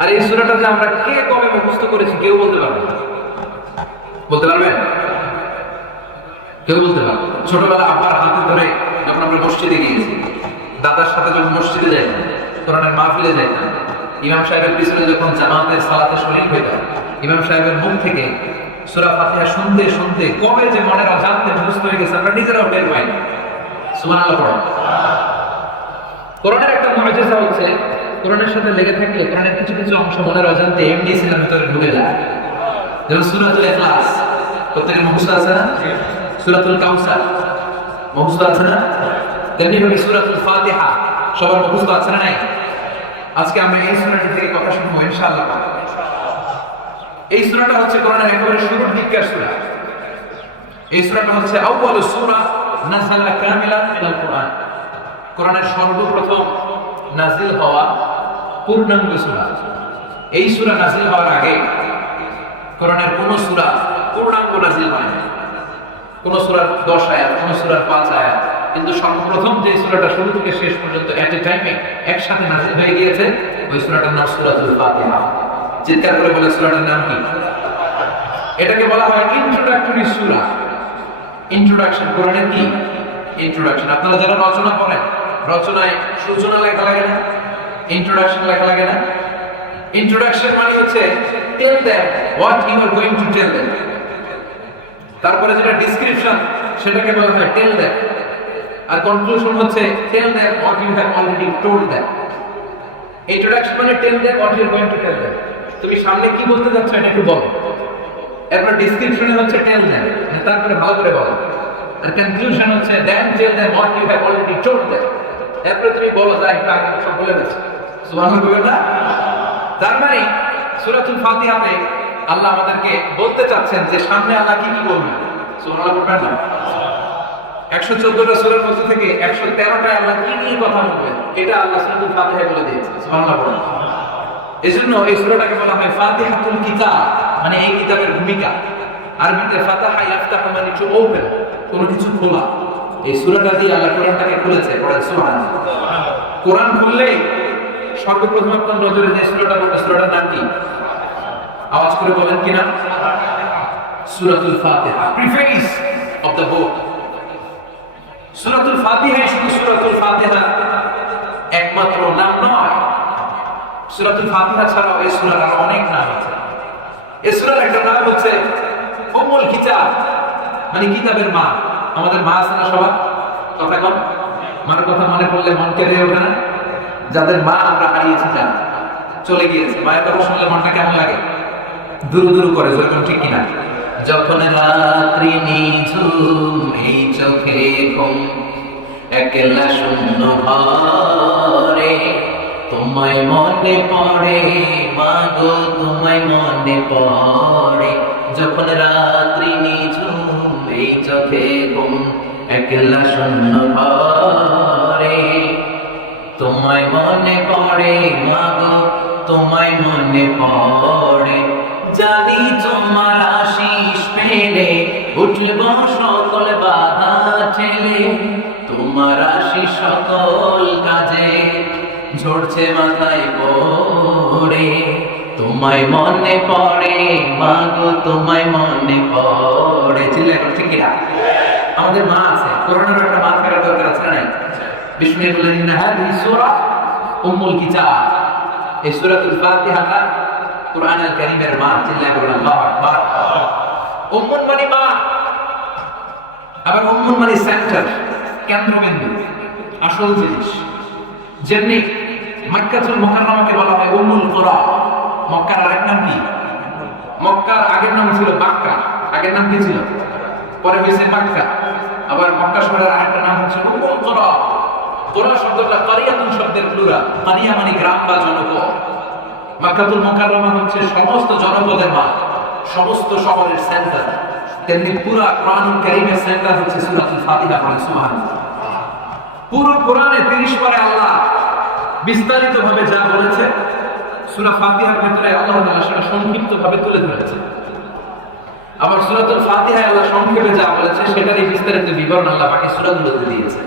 আর এই সূরাটা যে আমরা কে কবে মুখস্থ করেছি কেউ বলতে পারবে না। বলতে পারবেন? কেউ বলতে পারবে? ছোটবেলা আব্বার হাতে ধরে যখন আমরা মসজিদে গিয়েছি, দাদার সাথে যখন মসজিদে যাইতাম, কোরআনের মাহফিলে যাইতাম, ইমাম সাহেবের পিছনে যখন জামাতের সালাতে শরীক হইতাম, ইমাম সাহেবের মুখ থেকে সূরা ফাতিহা শুনতে শুনতে কবে যে মনের অজান্তে মুখস্থ হয়ে গেছে আমরা নিজেরাও টের পাই না। সুবহানাল্লাহ পড়ো। কোরআনের একটা মুআজিজা হচ্ছে, কোরআনের সাথে লেগে থাকলে কোরআনের কিছু কিছু অংশ মনের অজান্তে এমনি সিনার ভিতরে ঢুকে যায়। যেমন সূরাতুল ইখলাস প্রত্যেকের মুখস্থ আছে না? সূরাতুল কাউসার মুখস্থ আছে না? তেমনি ভাবে সূরাতুল ফাতিহা সবার মুখস্থ আছে না নাই? আজকে আমরা এই সূরাটি থেকে কথা শুনবো ইনশাআল্লাহ। এই সূরাটা হচ্ছে কোরআনের একেবারে শুরুর দিককার সূরা। এই সূরাটা হচ্ছে আউয়ালুস সূরা নাযালা কামিলান মিনাল কোরআন, কোরআনের সর্বপ্রথম নাজিল হওয়া পূর্ণাঙ্গ সূরা। এই সূরা নাজিল হওয়ার আগে কোরআনের কোন সূরা পূর্ণাঙ্গ নাজিল হয়নি। কোন সূরার 10 আয়াত, কোন সূরার 5 আয়াত, কিন্তু সর্বপ্রথম যে সূরাটা শুরু থেকে শেষ পর্যন্ত এট এ টাইমে একসাথে নাজিল হয়ে গিয়েছে, ওই সূরাটার নাম সূরাতুল ফাতিহা। চিৎকার করে বলে সূরাটার নাম কি? এটাকে বলা হয় ইন্ট্রোডাক্টরি সূরা। ইন্ট্রোডাকশন কোরআনের কি? ইন্ট্রোডাকশন। আপনারা যারা রচনা পড়েন, রচনায় সূচনা লেখা লাগে না? ইন্ট্রোডাকশন লেখা লাগে না? ইন্ট্রোডাকশন মানে হচ্ছে tell them what you are going to tell them. তারপরে যেটা ডেসক্রিপশন সেটাকে বলা হয় টেল देम, আর কনক্লুশন হচ্ছে tell them what you have already told them. Introduction মানে tell them what you are going to tell them, তুমি সামনে কি বলতে যাচ্ছ এটা একটু বলো। এরপর ডেসক্রিপশনে হচ্ছে টেল देम, তারপরে ভালো করে বলো। আর কনক্লুশন হচ্ছে then tell them what you have already told them, এরপর তুমি বলো যা একটু আগে সব বলে দিচ্ছি। সুবহানাল্লাহ বলবেন না? তার মানে সূরাতুল ফাতিহাতে আল্লাহ আমাদেরকে বলতে চাচ্ছেন যে সামনে আল্লাহ কি কি বলবেন। সুবহানাল্লাহ বলবেন না? 114টা সূরার মধ্যে থেকে 113টা আল্লাহ কি কি কথা বলবেন এটা আল্লাহ সূরাতুল ফাতিহায় বলে দিয়েছে। সুবহানাল্লাহ বলেন। এজন্য এই সূরাটাকে বলা হয় ফাতিহাতুল কিতাব, মানে এই কিতাবের ভূমিকা। আরবিতে ফাতাহা ইয়াফতাহু মানে টু ওপেন, কোনো কিছু খোলা। এই সূরাটা দিয়ে আল্লাহ কোরআনটাকে খুলেছে। পড়েন সুবহানাল্লাহ। কোরআন খুললে সর্বপ্রথম আপনার নজরে যে সূরাটা পড়বে, সূরাটার নাম কি? আওয়াজ করে বলেন কি নাম? সূরাতুল ফাতিহা, প্রিফেস অফ দ্য বুক। সূরাতুল ফাতিহা শুধু সূরাতুল ফাতিহা একমাত্র নাম নয়। সূরাতুল ফাতিহা ছাড়াও এই সূরার আরো অনেক নাম আছে। এই সূরার একটা নাম হচ্ছে উম্মুল কিতাব, মানে কিতাবের মা। আমাদের মা আছে না সবার? কথা কম, মার কথা মনে পড়লে মন কেঁদে ওঠে না? যাদের মা আমরা হারিয়েছি, যারা চলে গিয়েছে, মায়ের কথা শুনলে মনটা কেমন লাগে? দুরু দুরু করে, যেরকম ঠিক কিনা? যখন রাত্রি নিঝুম এই চোখে ঘুম, একলা শূন্য ঘরে তোমায় মনে পড়ে মাগো, তোমায় মনে পড়ে। যখন রাত্রি নিঝুম এই চোখে ঘুম, একলা শূন্য ঘরে তোমায় মনে পড়ে মাগো, তোমায় মনে পড়ে। জানি তোমার আশিস পেলে উঠব সকল বাধা ঠেলে, তোমার আশিস সকল কাজে ঝরছে মাথায় পড়ে। তোমায় মনে পড়ে মাগো, তোমায় মনে পড়ে। চিল্লায় করে ঠিক কিনা? আমাদের মা আছে, কোরআনের একটা মা থাকার দরকার আছে না? বিসমিল্লাহ বলেন, ইন্না হাযিহি সূরা উম্মুল কিতাব। এই সূরাতুল ফাতিহাটা কোরআনুল কারীমের মা। চিল্লায় বলেন আল্লাহু আকবার। উম্মুন মানে মা, আবার উম্মুন মানে সেন্টার, কেন্দ্রবিন্দু, আসল জিনিস। যেমনি মক্কাতুল মুকাররমাকে বলা হয় উম্মুল কুরা। মক্কার আরেক নাম কি? মক্কার আগের নাম ছিল মক্কা। আগের নাম কি ছিল? পরে হয়েছে মক্কা। আবার মক্কা শহরের আরেকটা নাম হচ্ছে উম্মুল কুরা। কুরা শব্দটা কারিয়াতুন শব্দের প্লুরাল। কারিয়া মানে গ্রাম বা জনপদ। মক্কাতুল মুকাররমা হচ্ছে সমস্ত জনপদের মা। সমস্ত শহরের সেন্টার, তেমনি পুরা কোরআনুল কারীমের সেন্টার হচ্ছে সূরাতুল ফাতিহা। পড়েন সুবহানাল্লাহ। পুরো কোরআনে 30 পারে আল্লাহ বিস্তারিত ভাবে যা বলেছে, সূরা ফাতিহার ভিতরে আল্লাহ তাআলা সেটা সংক্ষিপ্ত ভাবে তুলে ধরেছে। আবার সূরাতুল ফাতিহায় আল্লাহ সংক্ষেপে যা বলেছে সেটারই বিস্তারিত বিবরণ আল্লাহ বাকি সূরাগুলোতে দিয়েছে।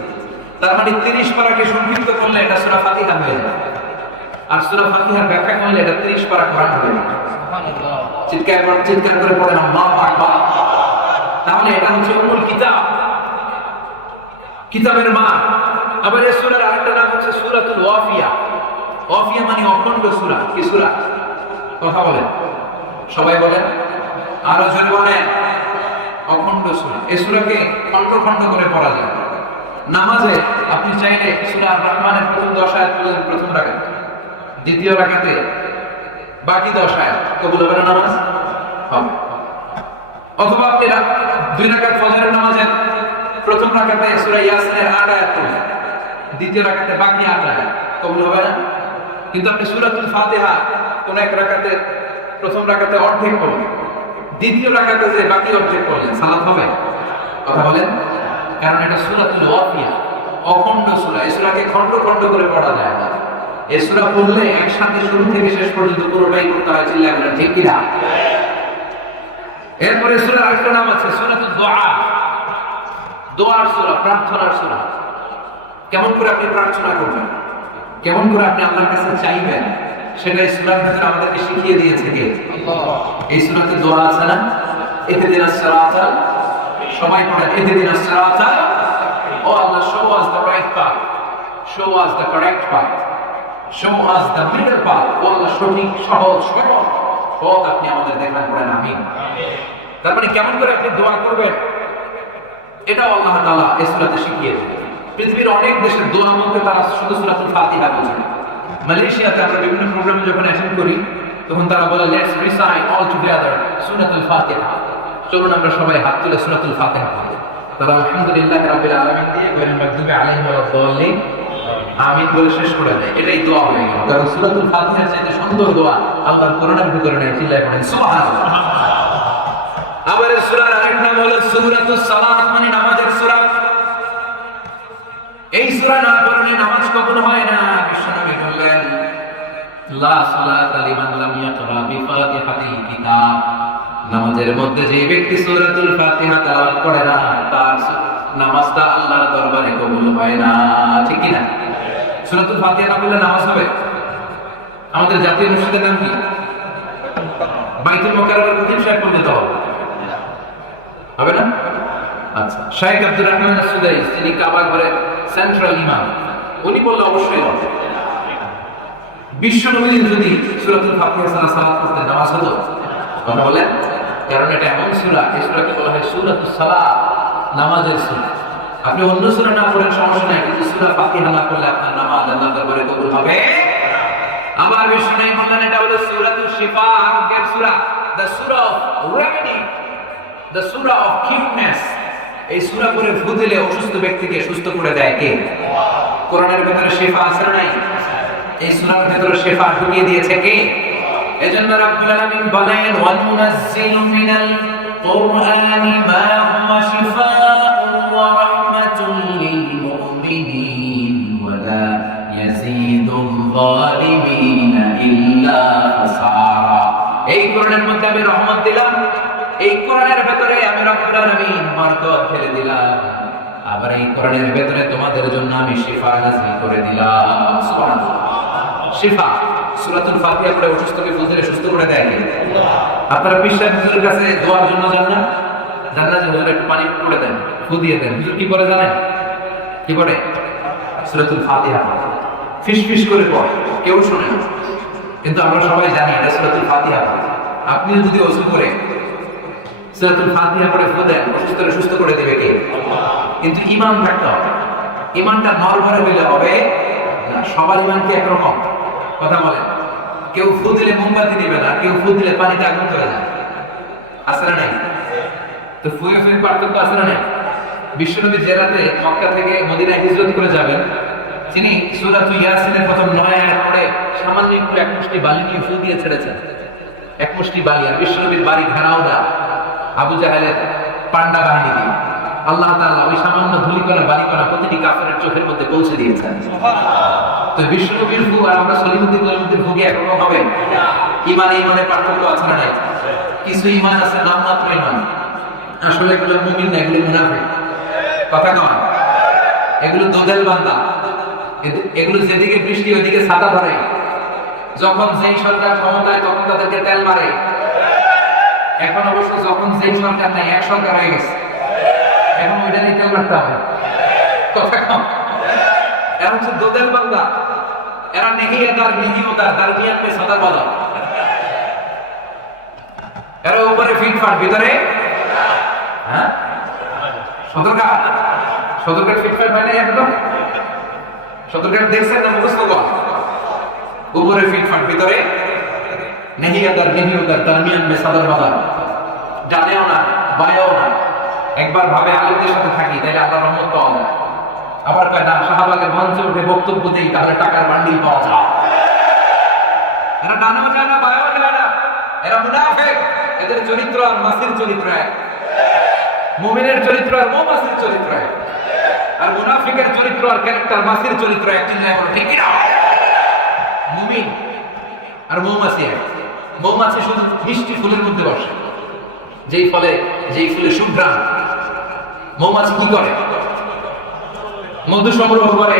তার মানে 30 পারাকে সংক্ষিপ্ত করলে এটা সূরা ফাতিহা হয়ে যায়, আর সূরা ফাতিহার ব্যাখ্যা করলে এটা 30 পারা কোরআন হয়ে যায়। সুবহানাল্লাহ। চিৎকার করে পড়েন আল্লাহু আকবার। তাহলে এটা হচ্ছে উম্মুল কিতাব, কিতাবের মা। আবার এই সূরার আরেকটা নাম হচ্ছে সূরাতুল ওয়াফিয়া। ওয়াফিয়া মানে অখণ্ড সূরা। কি সূরা? কথা বলেন, সবাই বলেন, আরো জোরে বলেন, অখণ্ড সূরা। এই সূরাকে খণ্ড খণ্ড করে পড়া যায়। নামাজে আপনি চাইলে সূরা আর রহমানের প্রথম 10 আয়াত পড়লেন প্রথম রাকাতে, দ্বিতীয় রাকাতে বাকি 10 আয়াত, কবুল হবে না নামাজ? হবে। অথবা আপনি 2 রাকাত ফজরের নামাজের প্রথম রাকাতে সূরা ইয়াসিনের 8 আয়াত পড়লেন, দ্বিতীয় রাকাতে বাকি 8 আয়াত, কবুল হবে না? কিন্তু আপনি সূরাতুল ফাতিহা কোন এক রাকাতে প্রথম রাকাতে অর্ধেক পড়লেন, দ্বিতীয় রাকাতে যে বাকি অর্ধেক পড়লেন, সালাত হবে? কথা বলেন। কারণ এটা সূরাতুল ওয়াফিয়া, অখণ্ড সূরা। এই সূরাকে খণ্ড খণ্ড করে পড়া যায় না। এই সূরা পড়লে একসাথে শুরু থেকে শেষ পর্যন্ত পুরোটাই পড়তে হয়। চিল্লায় বলেন ঠিক কি না? এরপরে সূরার আরেকটা নাম আছে সূরাতুল দুআ। দোয়ার সূরা, প্রার্থনার সূরা। কেমন করে আপনি প্রার্থনা করবেন, কেমন করে আপনি আল্লাহর কাছে চাইবেন, সেটা এই সূরার ভিতরে আমাদেরকে শিখিয়ে দিয়েছে কে? আল্লাহ। এই সূরাতে দোয়া আছে না? ইহদিনাস সিরাতাল, সবাই পড়েন, ইহদিনাস সিরাতাল। ও আল্লাহ, show us the right path, show us the correct path, show us the middle path। ও আল্লাহ, সঠিক সহজ সরল পথ আপনি আমাদের দেখান। পড়েন আমিন। তার মানে কেমন করে আপনি দোয়া করবেন এটাও আল্লাহ তাআলা এই সূরাতে শিখিয়ে দিয়েছেন। পৃথিবীর অনেক দেশে দোয়া বলতে তারা শুধু সূরাতুল ফাতিহা বোঝে। মালয়েশিয়াতে আমরা বিভিন্ন প্রোগ্রামে যখন অ্যাটেন্ড করি তখন তারা বলে, লেটস রিসাইট অল টুগেদার সূরাতুল ফাতিহা। চলুন আমরা সবাই হাত তুলে সূরাতুল ফাতিহা পড়ি। তারা আলহামদুলিল্লাহি রাব্বিল আলামিন দিয়ে গয়রুল মাগদুবি আলাইহিম ওয়ালাদ দাল্লিন আমিন বলে শেষ করে দেয়। এটাই দোয়া হয়ে গেল। কারণ সূরাতুল ফাতিহার চাইতে সুন্দর দোয়া আল্লাহর কোরআনের ভিতরে নেই। চিল্লায় পড়েন সুবহানাল্লাহ। আবার এই সূরার আরেক নাম হলো সূরাতুস সালাত, মানে নামাজের সূরা। এই সূরা না পড়লে নামাজ কবুল হয় না। বিশ্বনবী বললেন, লা সালাতা লিমান লাম ইয়াকরা বিফাতিহাতিল কিতাব। নামাজের মধ্যে যে ব্যক্তি সূরাতুল ফাতিহা তেলাওয়াত করে না, তার নামাজটা আল্লাহর দরবারে কবুল হয় না। ঠিক কি না? সূরাতুল ফাতিহা না পড়লে নামাজ হবে? আমাদের জাতীয় মসজিদের নাম কি? বাইতুল মুকাররমের খতিব সাহেব পড়লে তো হবে না? আচ্ছা, শাইখ আব্দুর রহমান আস-সুদাইস, যিনি কাবা ঘরের সেন্ট্রাল ইমাম, উনি বললে অবশ্যই হবে। বিশ্বনবী যদি সূরাতুল ফাতিহা ছাড়া সালাত পড়তে নামাজ হতো? কথা বলেন। কারণ এটা এমন সূরা, এই সূরাকে বলা হয় সূরাতুস সালাত, নামাজের সূরা। আপনি অন্য সূরা না পড়েন সমস্যা নাই, কিন্তু সূরা ফাতিহা না পড়লে আপনার নামাজ আল্লাহর দরবারে কবুল হবে। আবার বিশ্বনবী বললেন এটা হলো সূরাতুশ শিফা, আরোগ্যের সূরা, দ্য সূরা অফ রেমেডি, দ্য সূরা অফ কিউটনেস। এই সূরা পড়ে ফু দিলে অসুস্থ ব্যক্তিকে সুস্থ করে দেয় কে? কোরআনের ভিতরে শিফা আছে না নাই? এই সূরার ভিতরে শিফা ঢুকিয়ে দিয়েছে কে? এজন্য রাব্বুল আলামিন বলেন, ওয়া নুনাজ্জিলু মিনাল কুরআনি মা হুয়া শিফাউন ওয়া রাহমাতুল লিল মুমিনিন ওয়া লা ইয়াজিদুল যালিমিনা ইল্লা খাসারা। এই কোরআনের মধ্যে আমি রহমত দিলাম, এই কোরআনের ভেতরে আমি রব্বুল আলামিন বরকত ঢেলে দিলাম, আবার এই কোরআনের ভেতরে তোমাদের জন্য আমি শিফা নাযিল করে দিলাম। সুবহানাল্লাহ। শিফা সূরাতুল ফাতিহা পড়ে অসুস্থকে বুঝলে সুস্থ করে দেয় কে? আপনারা বিশ্বাস হুজুরের কাছে দোয়ার জন্য যান না? জান না যে হুজুর একটু পানি পড়ে দেন, ফু দিয়ে দেন। হুজুর কি করে জানেন? কি করে? সূরাতুল ফাতিহা ফিস ফিস করে পড়ে, কেউ শোনে না, কিন্তু আমরা সবাই জানি এটা সূরাতুল ফাতিহা। আপনিও যদি ওযু করে সূরাতুল ফাতিহা পড়ে ফু দেন, অসুস্থকে সুস্থ করে দিবে কে? আল্লাহ। কিন্তু ঈমান থাকতে হবে। ঈমানটা নরভরে হইলে হবে না। সবার ঈমান কি একরকম? কথা বলেন। কেউ ফু দিলে মোমবাতি দিবে না, কেউ ফু দিলে পানিতে আগুন চলে যায়। আছে না নাই? তো ফুয়ে ফুয়ে পার্থক্য আছে না নাই? বিশ্বনবী যে রাতে মক্কা থেকে মদিনায় হিজরত করে যাবেন, তিনি সূরাতুল ইয়াসিনের প্রথম 9 আয়াত পড়ে সামান্য একটু এক মুষ্টি বালি নিয়ে ফু দিয়ে ছেড়েছেন। এক মুষ্টি বালি, আর বিশ্বনবীর বাড়ি ঘেরাও দেওয়া আবু জাহেলের পান্ডা বাহিনী দিয়ে। আল্লাহ তাআলা ওই সামান্য ধুলিকণা বালিকণা প্রতিটি কাফেরের চোখের মধ্যে পৌঁছে দিয়েছেন। তো বিশ্বনবীর ভূ আর আমরা সলিমুদ্দিন গলিমুদ্দিন ভূগে এখনো হবে। ইমানে পার্থক্য আছে না নাই? কিছু ইমান আছে নামমাত্র ইমান, আসলে এগুলো মুমিন না, এগুলো মুনাফিক। কথা কয়, এগুলো দোদেল বান্দা, এগুলো যেদিকে বৃষ্টি ওইদিকে ছাতা ধরে, যখন যেই সরকার ক্ষমতায় তখন তাদেরকে তেল মারে। এখন অবশ্য যখন যেই সরকার নাই, এক সরকার হয়ে গেছে, এখন ওইটা নিয়ে তেল মারতে হবে। কথা কম, এরা হচ্ছে দোদেল বান্দা, এরা নেহিয়াদার নিহিওদার দারমিয়ান পে সদা বলা, এরা উপরে ফিটফাট ভিতরে হ্যাঁ সদরঘাট ফিটফাট হয় না একদম। সদরঘাট দেখছেন না মুখস্থ কর, উপরে ফিটফাট ভিতরে নেহিয়াদার নিহিওদার দারমিয়ান পে সদা বলা। জানেও না বায়েও না, একবার ভাবে আলেমদের সাথে থাকি তাহলে আল্লাহর রহমত পাওয়া যায়। আবার কয় না শাহবাগের মঞ্চে উঠে বক্তব্য দেই তাহলে টাকার বান্ডিল পাওয়া যায়। এরা ডানেও যায় না বায়েও যায় না, এরা মুনাফিক। এদের চরিত্র আর মাসির চরিত্র এক, মুমিনের চরিত্র আর মৌমাছির চরিত্র এক, আর মুনাফিকের চরিত্র আর ক্যারেক্টার মাসির চরিত্র এক। চিন্তা করো ঠিক কিনা? মুমিন আর মৌমাছি এক। মৌমাছি শুধু মিষ্টি ফুলের মধ্যে বসে, যেই ফুলে সুঘ্রাণ। মৌমাছি কি করে? মধু সংগ্রহ করে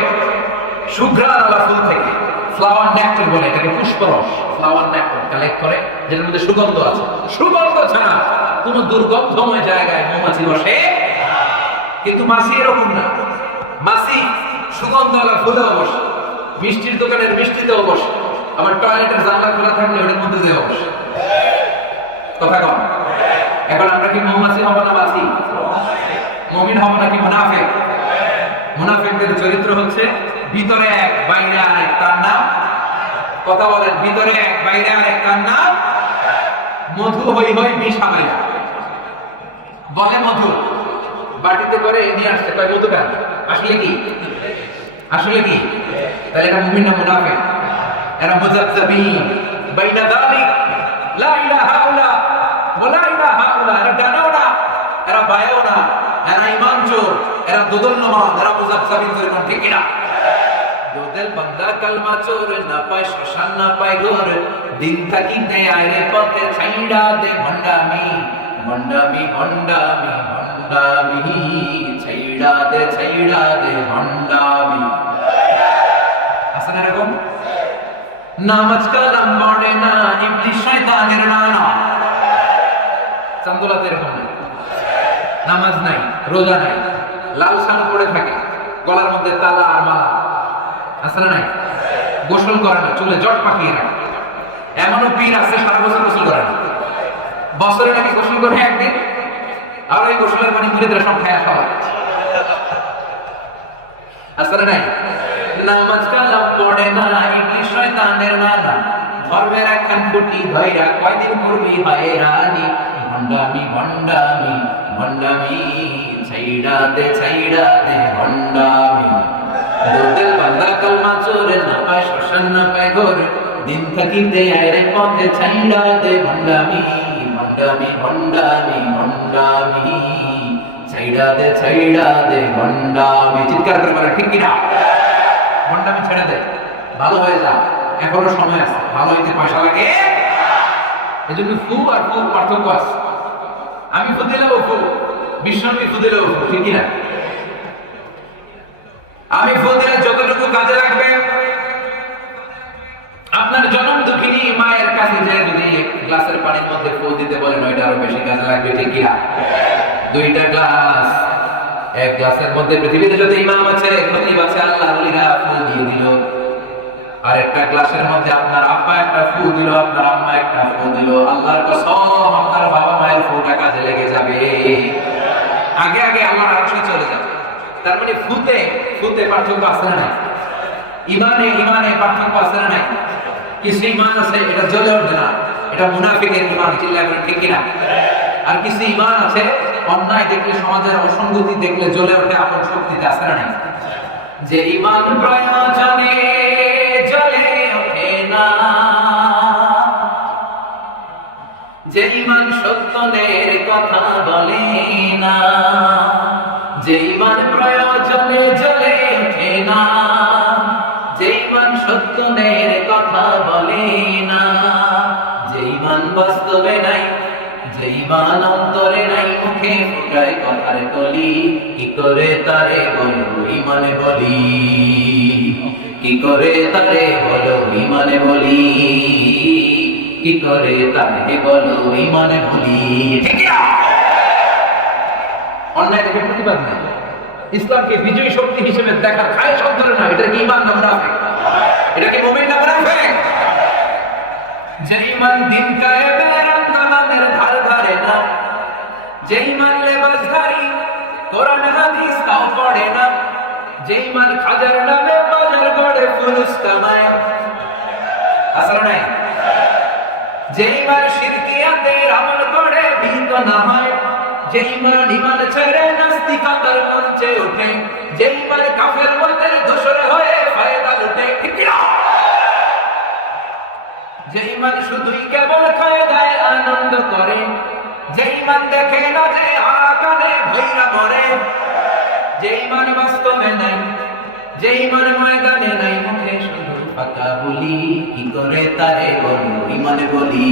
সুঘ্রাণ ফুল থেকে, ফ্লাওয়ার নেক্টার বলে এটাকে, পুষ্পরস। ফ্লাওয়ার নেক্টার কালেক্ট করে যেটার মধ্যে সুগন্ধ আছে। সুগন্ধ ছাড়া কোন দুর্গন্ধময় জায়গায় মৌমাছি বসে। কিন্তু মাছি এরকম না, মাছি সুগন্ধওয়ালা ফুলেও বসে, মিষ্টির দোকানের মিষ্টিতেও বসে, আবার টয়লেটের জানলা খোলা থাকলে ওটার মধ্যে যেও বসে। কথা কম। এখন আমরা কি মৌমাছি হব না মাছি? মুমিন হব নাকি মুনাফিক? মুনাফিকদের চরিত্র হচ্ছে ভিতরে এক বাইরে আরেক, তার নাম, কথা বলেন, ভিতরে এক বাইরে আরেক, তার নাম মধু। হই হই বিষ হামাইয়া বলে মধু, বাটিতে করে নিয়ে আসছে, কয় মধু কেন? আসলে কি তাহলে এটা মুমিন না মুনাফিক? এরা মুযাবযাবিন বাইনা যালিক, লা ইলাহা ইল্লা ওয়ালা ইলাহা ইল্লা। এরা ডানেও না, এরা বায়েও না, এরা ঈমান চোর, এরা দোদল্যমান, এরা মুযাবযাবিন। যেরকম ঠিক কিনা? দোদেল বান্দা কালমা চোর, না পায় শ্মশান না পায় ঘর, দিন থাকিতে আইরে পথে ছাইড়া দে ভণ্ডামি, ভণ্ডামি ভণ্ডামি ভণ্ডামি, ছাইড়া দে ভণ্ডামি। আছে না এরকম? নামাজ কালাম পড়ে না, ইবলিস শয়তানের নানা। চান্দুলাতে এরকম নাই, নামাজ নাই, রোজা নাই, লাল শান পড়ে থাকে, গলার মধ্যে তালা আর মালা। আছে না নাই? গোসল করে না, চুলে জট পাকিয়ে রাখে। এমনও পীর আছে সারা বছর গোসল করে না, বছরে নাকি গোসল করে একদিন, আর ওই গোসলের পানি মুরিদরা সব খায়া খাওয়া। আছে না নাই? নামাজ কালাম পড়ে না, ইবলিস শয়তানের নানা, ধর্মের একখান খুঁটি ধইরা কয়দিন করবি হয়রানি, ভণ্ডামি ভণ্ডামি ভণ্ডামি, ছাইড়া দে ভণ্ডামি। দোদেল বান্দা কালমা চোর, না পায় শ্মশান না পায় ঘর, দিন থাকিতে আইরে পথে ছাইড়া দে ভণ্ডামি, ভণ্ডামি ভণ্ডামি ভণ্ডামি, ছাইড়া দে ভণ্ডামি। চিৎকার করে বলে ঠিক কিনা? ভণ্ডামি ছেড়ে দে, ভালো হয়ে যা, এখনো সময় আছে, ভালো হইতে পয়সা লাগে। এই জন্য ফু আর ফু পার্থক্য আছে। আমি ফু দিলেও ফু, বিশ্বনবী ফু দিলেও ফু, ঠিক কিনা? আমি ফু দিলে যতটুকু কাজে লাগবে, আপনার জনম দুঃখিনী মায়ের কাছে যে যদি গ্লাসের পানির মধ্যে ফু দিতে বলেন, ওইটা আরো বেশি কাজে লাগবে, ঠিক কিনা? দুইটা গ্লাস, এক গ্লাসের মধ্যে পৃথিবীতে যত ইমাম আছে, খতিব আছে, আল্লাহর ওলিরা ফু দিয়ে দিল, আর একটা গ্লাসের মধ্যে আপনার আব্বা একটা ফু দিল, আপনার আম্মা একটা ফু দিল, আল্লাহর কসম আপনার বাবা মায়ের ফুটা কাজে লেগে যাবে, আগে আগে আল্লাহর আরশে চলে যাবে। তার মানে ফুতে পার্থক্য আছে না নাই? ইমানে পার্থক্য আছে না নাই? কিছু ইমান আছে এটা জ্বলে ওঠে না, এটা মুনাফিকের ইমান, চিল্লায় বলেন ঠিক কিনা? আর কিছু ইমান আছে অন্যায় দেখলে, সমাজের অসঙ্গতি দেখলে জ্বলে ওঠে আপন শক্তিতে, আছে না নাই? যে ইমান প্রয়োজনে জ্বলে ওঠে না, যে ইমান সত্যের কথা বলে না, যে ইমান প্রয়োজনে জ্বলে ওঠে না, যে ইমান সত্যের কথা বলে না, যে ইমান বাস্তবে নাই, যে ইমান অন্তরে নাই, মুখে ফুটায় কথার কলি, কি করে তারে বলো ইমানে বলি, কি করে তারে বলো ইমানে বলি, কি করে তারে বলো ইমানে বলি। ঠিক না? অন্যায় থেকে প্রতিবাদ নাই, ইসলামকে বিজয়ী শক্তি হিসেবে দেখার খায় শব্দরে না, এটা কি ইমান না মুনাফিক? এটা কি মুমিন না মুনাফিক? যে ইমান দিন কায়েমের নামাজের ধার ধারে না, যে ইমান লেবাসধারী কোরআন হাদিস তাও পড়ে না, যে ইমান খাজার নামে বাজার গড়ে ফুলুস কামায়, আসলে নাই, যে ইমান শিরকিয়াতের আমল করে ভীত না হয়, যে ইমান ইমান ছেড়ে নাস্তিকতার মঞ্চে ওঠে, যে ইমান কাফের মতের দোষর হয়ে ফায়দা লুটে। ঠিক না? যে ইমান শুধুই কেবল ফায়দায় আনন্দ করে, যে ইমান দেখে না যে আকালে ভৈরা মরে, যে ইমান বাস্তবে নাই, যে ইমান ময়দানে নাই, মুখে শুধু ফাঁকা বলি, কি করে তারে বলো ইমানে বলি,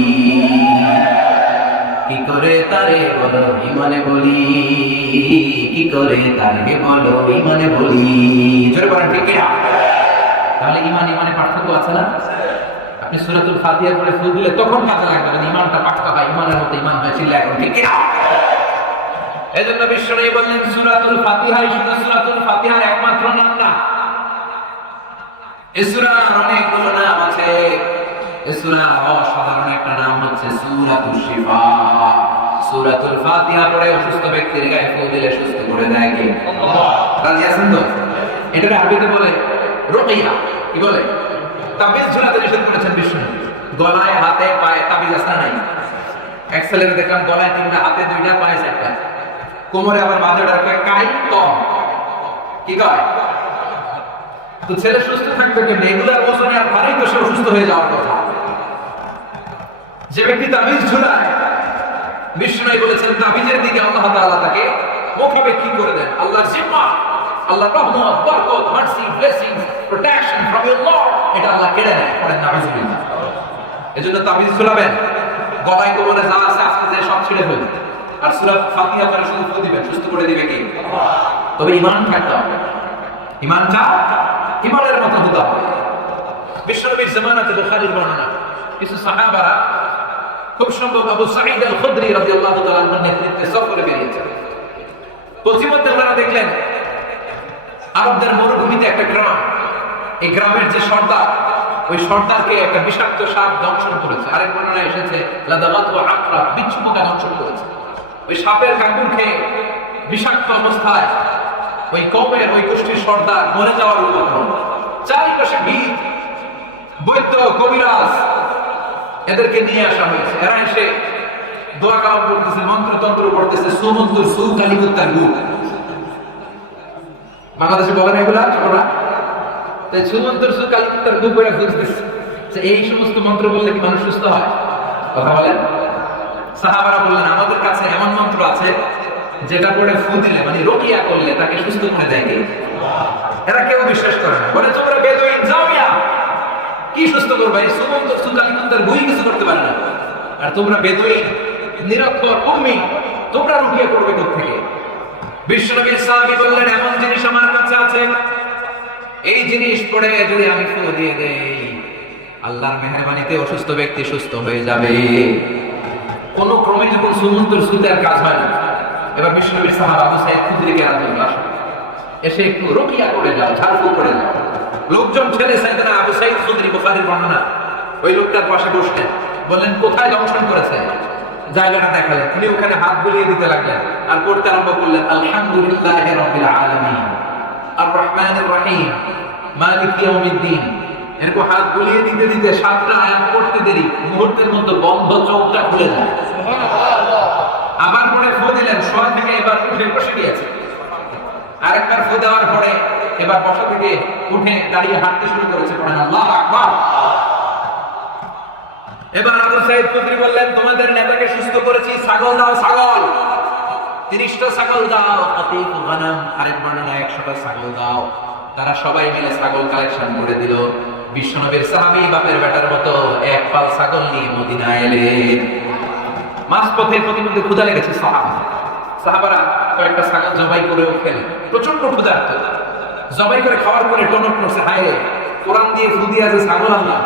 কি করে তারে বলো ইমানে বলি, কি করে তারে বলো ইমানে বলি। জোরে বলেন ঠিক না? তাহলে ইমান ইমানে পার্থক্য আছে না? আপনি সূরাতুল ফাতিহা পড়ে ফুল দিলে তখন কাজে লাগবে, যদি ইমানটা পাক্কা হয়, ইমানের মতো ইমান হয়, চিল্লা এখন ঠিক না? এজন্য বিশ্বনবী বললেন সূরাতুল ফাতিহাই শুধু সূরাতুল ফাতিহার একমাত্র নাম না, এই সূরার অনেকগুলো নাম আছে। এই সূরার অসাধারণ একটা নাম হচ্ছে সূরাতুশ শিফা। সূরাতুল ফাতিহা পড়ে অসুস্থ ব্যক্তির গায়ে ফুল দিলে সুস্থ করে দেয় কে? আল্লাহ। রাজি আছেন তো? এটাকে আরবিতে বলে রুকিয়া। কি বলে? তাবিজ ঝুলাতে নিষেধ করেছেন বিশ্বনবী। গলায় হাতে পায়ে তাবিজ আছে না নাই? এক ছেলের দেখলাম গলায় 3টা, হাতে 2টা, পায়ে 4টা, কোমরে আবার মাঝে একটা কাই কম। কি কয়? তো ছেলে সুস্থ থাকবে কেন? এগুলার ওজনে আর ভারী তো সে অসুস্থ হয়ে যাওয়ার কথা। যে ব্যক্তি তাবিজ ঝুলায়, বিশ্বনবী বলেছেন তাবিজের দিকে আল্লাহ তাআলা তাকে মুখাপেক্ষী করে দেন। আল্লাহর জিম্মা, আল্লাহর রহমত, বরকত, mercy, blessings, protection from your lord, এটা আল্লাহ কেড়ে নেয়। পড়েন নাউযুবিল্লাহ। এজন্য তাবিজ ঝুলাবেন, গলায় কোমরে যা আছে আস্তে আস্তে সব ছিঁড়ে ফেলবেন, আর সূরা ফাতিহা পড়ে শুধু ফুল দিবেন, সুস্থ করে দিবে কি? তবে ঈমান থাকতে হবে। ঈমানটা ঈমানের মতো হতে হবে। বিশ্বনবীর জামানাতে বুখারীর বর্ণনা, কিছু সাহাবারা, খুব সম্ভব আবু সাঈদ আল খুদরি রাদিয়াল্লাহু তাআলা আনহুর নেতৃত্বে সফরে বেরিয়েছেন। পশ্চিমবঙ্গে ওনারা দেখলেন আরবদের মরুভূমিতে একটা গ্রাম, এই গ্রামের যে সর্দার, ওই সর্দারকে একটা বিষাক্ত সাপ দংশন করেছে। আরেক বর্ণনায় এসেছে লাদাগাতু আকরা, বিচ্ছু পোকা দংশন করেছে। ওই সাপের কামড় খেয়ে বিষাক্ত অবস্থায় ওই কওমের, ওই গোষ্ঠীর সর্দার মরে যাওয়ার উপক্রম। চারিপাশে ভিড়, বৈদ্য, কবিরাজ, এদেরকে নিয়ে আসা হয়েছে। এরা এসে দোয়া কালাম করতেছে, মন্ত্রতন্ত্র করতেছে, সুমন্তুর সু কালিমুত্তার গু। বাংলাদেশে বলেন এগুলা ছোটরা? তাই সুমন্তুর সু কালিমুত্তার গু করে বুঝতেছে যে এই সমস্ত মন্ত্র বললে কি মানুষ সুস্থ হয়? কথা বলেন। সাহাবারা বললেন আমাদের কাছে এমন মন্ত্র আছে যেটা পড়ে ফু দিলে, মানে রুকিয়া করলে তাকে সুস্থ করে দেয়। এরা কেউ বিশ্বাস করে না, বলে তোমরা বেদুইন জামিয়া, কি সুস্থ করবে? এই সুমন্তুর সু কালিমুত্তার গুই কিছু করতে পারে না, আর তোমরা বেদুইন, নিরক্ষর, উম্মি, তোমরা রুকিয়া করবে কোত্থেকে? বিশ্বনবী সাহাবী বললেন এমন জিনিস আমার কাছে আছে, এই জিনিস পড়ে যদি আমি ফু দিয়ে দেই, আল্লাহর মেহেরবানিতে অসুস্থ ব্যক্তি সুস্থ হয়ে যাবে। কোন ক্রমে যখন সুমন্তুর সুতে আর কাজ হয় না, এবার বিশ্বনবীর সাহাবা আবু সাঈদ খুদরিকে রাদিয়াল্লাহু আনহু এসে একটু রুকিয়া করে যাও, ঝাড়ফুঁক করে যাও। লোকজন ছেলে সাইয়েদনা আবু সাঈদ খুদরি, বুখারীর বর্ণনা, ওই লোকটার পাশে বসলেন, বললেন কোথায় দংশন করেছে? জায়গাটা দেখালেন। উনি ওখানে হাত বুলিয়ে দিতে লাগলেন আর পড়তে আরম্ভ করলেন আলহামদুলিল্লাহি রাব্বিল আলামিন আর রহমানির রহিম মালিক ইয়াউমিদ্দিন। এরকম হাত বুলিয়ে দিতে দিতে 7টা আয়াত পড়তে দেরি, মুহূর্তের মধ্যে বন্ধ চোখটা খুলে যায়। আবার পরে ফু দিলেন, শোয়া থেকে এবার উঠে বসে গিয়েছে। আরেকবার ফু দেওয়ার পরে এবার বসা থেকে উঠে দাঁড়িয়ে হাঁটতে শুরু করেছে। পড়েন আল্লাহু আকবার। এবার আবু সাইদ খুদরি বললেন, তোমাদের নেতাকে সুস্থ করেছি, ছাগল দাও, ছাগল 30টা ছাগল দাও, আতিকু গানাম, আরেক বর্ণনায় 100টা ছাগল দাও। তারা সবাই মিলে ছাগল কালেকশন করে দিল। বিশ্বনবীর সাহাবী বাপের বেটার মতো এক পাল ছাগল নিয়ে মদিনায় এলেন। মাঝপথে প্রতিমধ্যে ক্ষুধা লেগেছে সাহাবারা কয়েকটা ছাগল জবাই করেও খেলেন, প্রচন্ড ক্ষুধার্ত। জবাই করে খাওয়ার পরে টনক করছে, হায় কোরআন দিয়ে ফুদি আছে ছাগল আল্লাহ,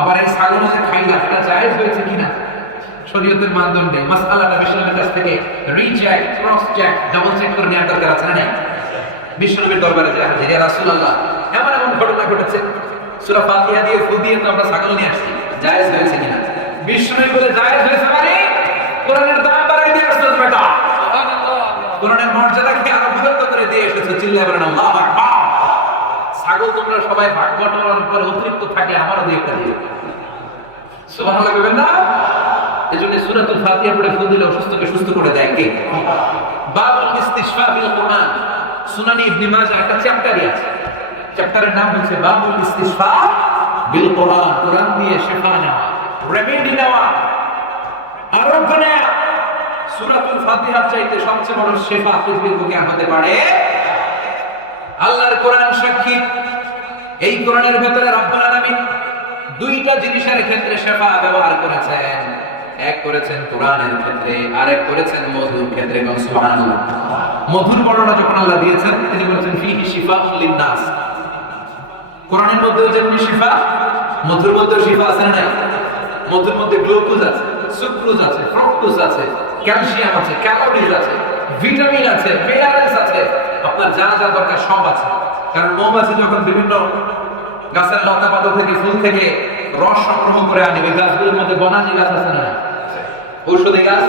আবার এই ছাগল যে খাইলা এটা জায়েজ হয়েছে কিনা শরীয়তের মানদণ্ডে মাসআলাটা বিশ্বনবীর কাছ থেকে recheck, cross check, double check করে নেওয়ার দরকার আছে না? বিশ্বনবীর দরবারে যে হাজির, ইয়া রাসূলুল্লাহ এমন এমন ঘটনা ঘটেছে, সূরা ফাতিহা দিয়ে ফুদিয়ে তো আমরা ছাগল নিয়ে আসছি, জায়েজ হয়েছে কিনা? বিশ্বনবী বলে জায়েজ হয়েছে মানে কোরআনের দাম বাড়াই দিয়ে আসছো বেটা, সুবহানাল্লাহ, কোরআনের মর্যাদাকে আরো উন্নত করে দিয়ে এসেছো, চিল্লায়ে বলেন আল্লাহু আকবার। ছাগল তোমরা সবাই ভাগ বটোয়ারার পরে অতিরিক্ত থাকে, আমারও দিয়ে একটা দিও, সুবহানাল্লাহ বলবেন না? এজন্য সূরাতুল ফাতিহা পড়ে ফু দিলে অসুস্থকে সুস্থ করে দেয় কে? বাবুল ইস্তিশফা বিল কুরআন, সুনানি ইবনে মাজাহ একটা চ্যাপ্টারই আছে, চ্যাপ্টারের নাম হচ্ছে বাবুল ইস্তিশফা বিল কুরআন, কোরআন দিয়ে শিফা নেওয়া, রেমেডি নেওয়া, আরোগ্য নেওয়া। সূরাতুল ফাতিহা চাইতে সবচেয়ে বড় শিফা পৃথিবীর বুকে আর হতে পারে? আল্লাহর কোরআন সাক্ষী, এই কোরআনের ভেতরে রব্বুল আলামিন দুইটা জিনিসের ক্ষেত্রে শিফা ব্যবহার করেছেন, এক করেছেন কোরআনের ক্ষেত্রে, আরেক করেছেন মধুর ক্ষেত্রে। সুবহানাল্লাহ। মধুর বর্ণনা যখন আল্লাহ দিয়েছেন তিনি বলেছেন ফিহি শিফাউন লিন-নাস, কোরআনের মধ্যেও যেমনি শিফা, মধুর মধ্যেও শিফা আছে না? মধুর মধ্যে গ্লুকোজ আছে, সুক্রোজ আছে, ফ্রুক্টোজ আছে, ক্যালসিয়াম আছে, ক্যালোরিজ আছে, ভিটামিন আছে, মিনারেলস আছে, আপনার যা যা দরকার সব আছে। কারণ মৌমাছি যখন বিভিন্ন গাছের লতা পাতা থেকে, ফুল থেকে রস সংগ্রহ করে আনে, ওই গাছগুলোর মধ্যে বনানী গাছ আছে না? ঔষধি গাছ,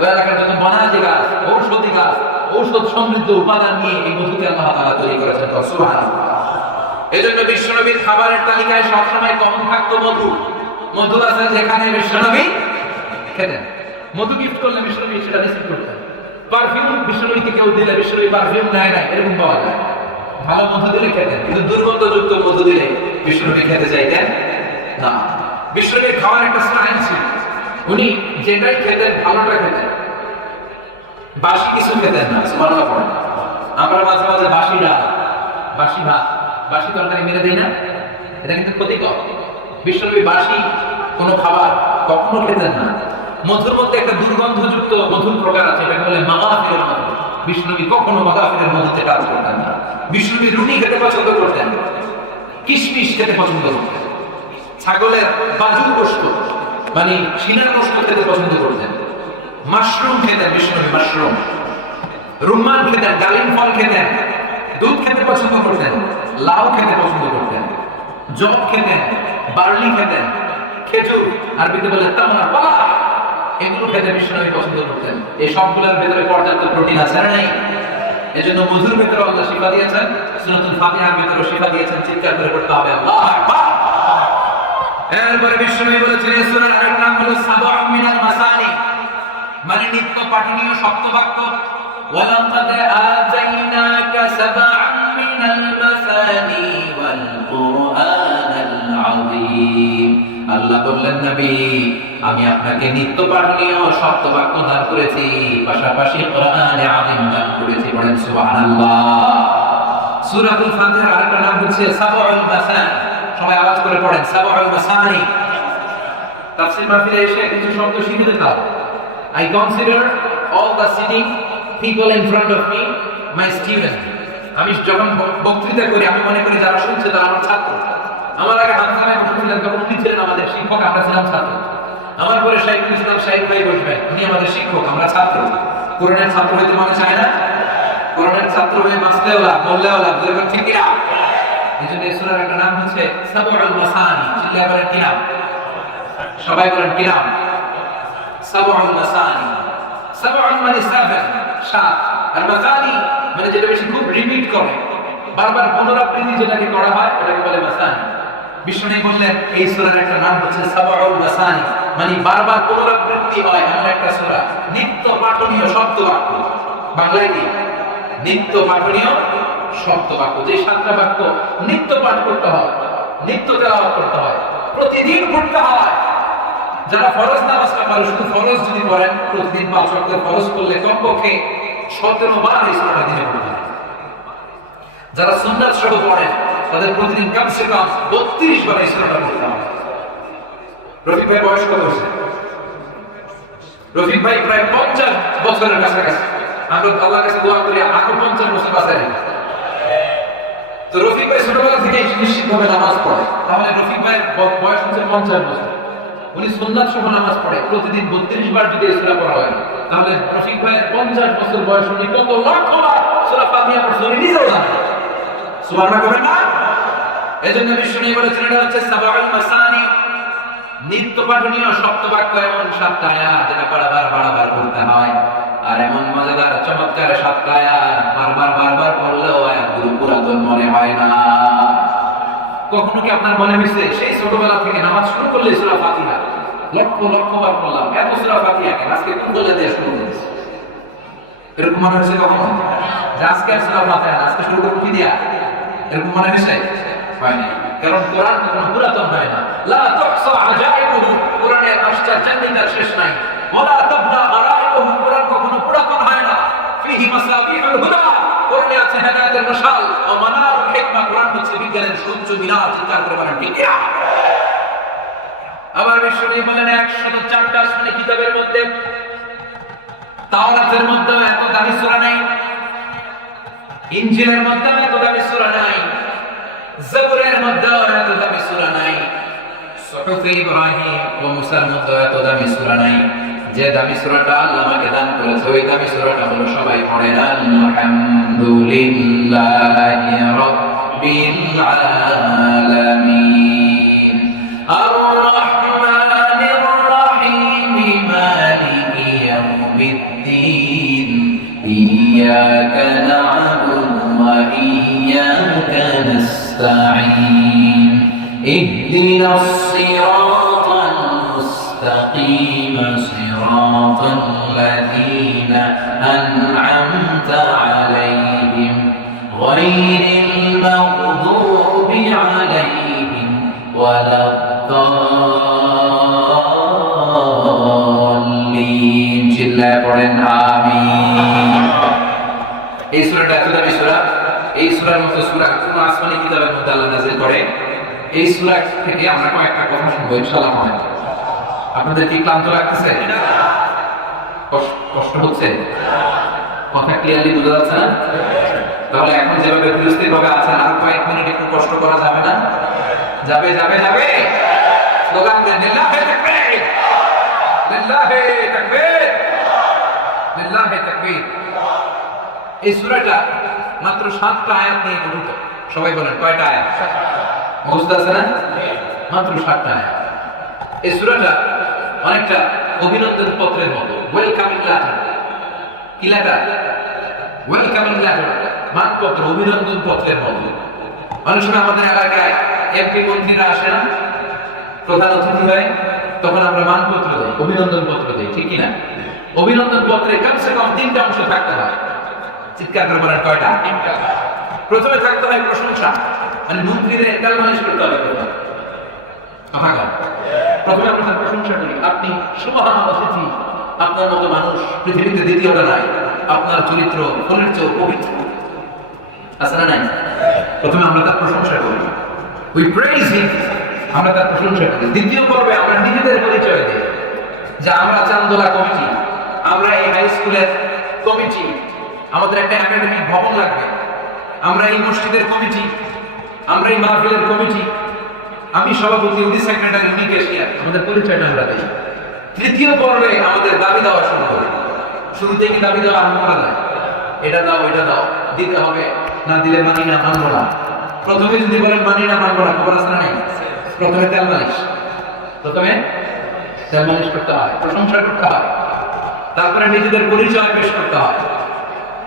ওই এলাকার যত বনানী গাছ, ঔষধি গাছ, ঔষধ সমৃদ্ধ উপাদান নিয়ে এই মধুকে আল্লাহ তাআলা তৈরি করেছেন। সুবহানাল্লাহ। এজন্য বিশ্বনবীর খাবারের তালিকায় সবসময় কম থাকতো মধু। মধু আছে যেখানে বিশ্বনবী খেতেন, মধু গিফট করলে বিশ্বনবী সেটা রিসিভ করতেন। পারফিউম বিশ্বনবীকে কেউ দিলে বিশ্বনবী পারফিউম নেয় না, এরকম পাওয়া যায়। ভালো মধু দিলে খেতেন, কিন্তু দুর্গন্ধযুক্ত মধু দিলে বিশ্বনবী খেতে চাইতেন না। বিশ্বনবীর খাওয়ার একটা স্টাইল ছিল, উনি যেটাই খেতেন ভালোটা খেতেন, বাসি কিছু খেতেন না। সুবহানাল্লাহ। আমরা মাঝে মাঝে বাসি ডাল, বাসি ভাত, বাসি তরকারি মেরে দেই না, এটা কিন্তু ক্ষতিকর। বিশ্বনবী বাসি কোনো খাবার কখনো খেতেন না। মধুর মধ্যে একটা দুর্গন্ধযুক্ত মধুর প্রকার আছে, এটাকে বলে মাগাফিরের মধু। বিশ্বনবী কখনো মাগাফিরের মধুতে কাজ করতেন না। বিশ্বনবী রুটি খেতে পছন্দ করতেন, কিশমিশ খেতে পছন্দ করতেন, ছাগলের বাজুর গোশত মানে সিনার গোশত খেতে পছন্দ করতেন, মাশরুম খেতেন বিশ্বনবী, মাশরুম, রুম্মান খেতেন, ডালিম ফল খেতেন, দুধ খেতে পছন্দ করতেন, লাউ খেতে পছন্দ করতেন, জব খেতেন, বার্লি খেতেন, খেজুর আরবিতে বলে তামরা, বালা, এগুলো খেতে বিশ্বনবী পছন্দ করতেন। এই সবগুলোর ভেতরে পর্যাপ্ত প্রোটিন আছে না নাই? এজন্য মধুর ভেতরে আল্লাহ শিফা দিয়েছেন, সূরাতুল ফাতিহার ভেতরে শিফা দিয়েছেন। চিৎকার করে পড়তে হবে আল্লাহু আকবার। এরপরে বিশ্বনবী বলেছেন এই সূরার আরেক নাম হলো সাবউ মিনাল মাসানি, মানে নিত্য পাঠনীয় সপ্তবাক্য। ওয়ালাকাদ আতাইনাকা সাবআন মিনাল মাসানি ওয়াল কুরআনাল আযীম। আল্লাহ বললেন নবী আমি আপনাকে নিত্য পাঠনীয় সপ্তবাক্য দান করেছি, পাশাপাশি কোরআনে আযীম দান করেছি। বলেন সুবহানাল্লাহ। সূরাতুল ফাতিহার আরেকটা নাম হচ্ছে সাবউল মাসানি, সবাই আওয়াজ করে পড়েন সাবউল মাসানি। তাফসীর মাহফিলে এসে কিছু শব্দ শিখে দিতাম। I consider all the sitting people in front of me my student. আমি যখন বক্তৃতা করি আমি মনে করি যারা শুনছে তারা আমার ছাত্র। আমার আগে হামজামে বসেছিলেন তখন উনি ছিলেন আমাদের শিক্ষক, আমরা ছিলাম ছাত্র। আমার পরে শাইখুল ইসলাম শাইখ ভাই বসবেন, উনি আমাদের শিক্ষক, আমরা ছাত্র। কোরআনের ছাত্র হইতে মনে চায় না? কোরআনের ছাত্র হয়ে বাঁচলেও লাভ, বললেও লাভ, যেরকম ঠিক না। এই জন্য এই সূরার একটা নাম হচ্ছে সাবউল মাসানি। চিল্লায়ে বলেন কি নাম? সবাই বলেন কি নাম? সাবউল মাসানি। সাবউল মানে 7, 7, আর মাসানি মানে যেটা বেশি খুব রিপিট করে, বারবার পুনরাবৃত্তি যেটাকে করা হয় ওটাকে বলে মাসানি। বিষ্ণু বললেন এই সূরার একটা নাম হচ্ছে সাবউল মাসানি, মানে বারবার পুনরাবৃত্তি হয় এমন একটা সূরা, নিত্য পাঠনীয় শব্দবাক্য। বাংলায় কি নিত্য পাঠনীয় শব্দবাক্য? যে 7টা বাক্য নিত্য পাঠ করতে হয়, নিত্য তেলাওয়াত করতে হয়, প্রতিদিন পড়তে হয়, যারা ফরজ নামাজটা পারে, শুধু ফরজ যদি পড়েন, প্রতিদিন 5 ওয়াক্ত ফরজ করলে কমপক্ষে 17 বার এই সূরাটা দিনে পড়তে হবে। যারা সুন্নাত সহ পড়েন তাদের প্রতিদিন কমসে কম 32 বার এই সূরাটা পড়তে হবে। রফিক ভাই বয়স কত হয়েছে? রফিক ভাই প্রায় 50 বছরের কাছাকাছি। আমরা আল্লাহর কাছে দোয়া করি আরো 50 বছর বাঁচাই। তো রফিক ভাই ছোটবেলা থেকে নিশ্চিতভাবে নামাজ পড়ে, তাহলে রফিক ভাইয়ের বয়স হচ্ছে 50 বছর। উনি সুন্নাত সহ নামাজ পড়ে, প্রতিদিন 32 বার যদি এই সূরা পড়া হয়, তাহলে রফিক ভাইয়ের 50 বছর বয়স উনি কত লক্ষ বার সূরা ফাতিহা পড়ছেন উনি নিজেও জানেন। সুবহানাল্লাহ করেন না? এজন্য বিষ্ণু বলেছেন এটা হচ্ছে সাবাউল মাসানি, নিত্য পাঠনীয় সপ্তবাক্য, এমন 7টা আয়াত যেটা বারবার পড়তে হয়। আর এমন মজাদার চমৎকার 7টা আয়াত বারবার পড়লেও আয়াতগুলো পুরাতন মনে হয় না। কখনো কি আপনার মনে হয়েছে সেই ছোটবেলা থেকে নামাজ শুরু করলে সূরা ফাতিহা লক্ষ বার পড়লাম, এত সূরা ফাতিহা কেন আজকে কোন বলে দিয়ে শুরু করেছি? এরকম মনে হয়েছে কখনো যে আজকে সূরা ফাতিহা আজকে শুরু করব কি দিয়া? এরকম মনে হয়েছে? হয়নি। কারণ কোরআন কোনো পুরাতন হয় না। লা তুহসা আজাইবুহু, কোরআনের আশ্চর্যের শেষ নাই। ওয়ালা তাবলা আরাইবুহু, কোরআন কখনো পুরাতন হয় না। ফিহি মাসাবিহুল হুদা, কোরআনে আছে হেদায়েতের মশাল। ও মানারুল হিকমা, কোরআন হচ্ছে বিজ্ঞানের সূর্য মিনার, চিন্তা করে বলেন ঠিক না? আবার বিশ্বনবী বলেন 104টা আসমানি কিতাবের মধ্যে তাওরাতের মধ্যে এত দামি সূরা নাই, ইনজিলের মধ্যে এত দামি সূরা নাই, জবুরের মধ্যে এত দামি সূরা নাই, সুহুফে ইব্রাহিম ও মুসার মধ্যে এত দামি সূরা নাই। যে দামি সূরাটা আল্লাহ আমাকে দান করেছে, ওই দামি সূরাটা হলো সবাই পড়েন আলহামদুলিল্লাহি রাব্বিল আলামিন আর রাহমানির রাহিম মালিকি ইয়াউমিদ্দিন ইয়াকা না'বুদু ওয়া ইয়াকা নাস্তাঈন ইহদিনাস সিরাতাল মুস্তাকিম সিরাতাল লাযীনা আন'আমতা আলাইহিম গায়রিল মাগদুবি আলাইহিম ওয়ালাদ-দাল্লিন। চিল্লায়ে পড়েন আমিন। এই সূরাটা এত দামি সূরা, এই সূরার মতো সূরা কোন আসমানি কিতাবের মধ্যে আল্লাহ নাযিল করে। এই সূরা থেকে আমরা কয়েকটা কথা শুনবো ইনশাআল্লাহ। আপনাদের কি ক্লান্ত লাগতেছে? কষ্ট হচ্ছে? কথা ক্লিয়ারলি বোঝা যাচ্ছে না? তাহলে এখন যেভাবে ফিলিস্তিন ভাবে আছেন আর কয়েক মিনিট একটু কষ্ট করা যাবে না? যাবে স্লোগান দেন লিল্লাহি তাকবীর, লিল্লাহি তাকবীর, লিল্লাহি তাকবীর। এই সূরাটা মাত্র 7টা আয়াত নিয়ে গঠিত। সবাই বলেন কয়টা আয়াত? মুখস্থ আছে না? মাত্র 7টা আয়াত। এই সূরাটা অনেকটা অভিনন্দন পত্রের মতো, ওয়েলকামিং লেটার। কি লেটার? ওয়েলকামিং লেটার, মানপত্র, অভিনন্দন পত্রের মতো। অনেক সময় আমাদের এলাকায় এমপি মন্ত্রীরা আসে না, প্রধান অতিথি হয়, তখন আমরা মানপত্র দেই, অভিনন্দন পত্র দেই, ঠিক কিনা? অভিনন্দন পত্রে কমসে কম 3টা অংশ থাকতে হয়। চিৎকার করে বলেন কয়টা? প্রথমে থাকতে হয় প্রশংসা, মানে মন্ত্রীদের তেল মালিশ করতে হবে। প্রথমে আমরা তার প্রশংসা করি, আপনি সুমহান অতিথি, আপনার মতো মানুষ পৃথিবীতে দ্বিতীয়টা নাই, আপনার চরিত্র ফুলের চেয়েও পবিত্র। আছে না নাই? প্রথমে আমরা তার প্রশংসা করি, উই প্রেইজ হিম, আমরা তার প্রশংসা করি। দ্বিতীয় পর্বে আমরা নিজেদের পরিচয় দিই যে আমরা চান্দোলা কমিটি, আমরা এই হাই স্কুলের কমিটি, আমাদের একটা একাডেমিক ভবন লাগবে, আমরা এই মসজিদের কমিটি, আমরা এই মাহফিলের কমিটি, আমি সভাপতি, উনি সেক্রেটারি, উনি ক্যাশিয়ার, আমাদের পরিচয়টা আমরা দিই। তৃতীয় পর্বে আমাদের দাবি দেওয়া শুরু করি। শুরুতে কি দাবি দেওয়া আরম্ভ করা যায়? এটা দাও, এটা দাও, দিতে হবে, না দিলে মানি না, মানবো না। প্রথমে যদি বলেন মানি না, মানবো না, খবর আছে না নাই? প্রথমে তেল মালিশ করতে হয়, প্রশংসা করতে হয়, তারপরে নিজেদের পরিচয় পেশ করতে হয়,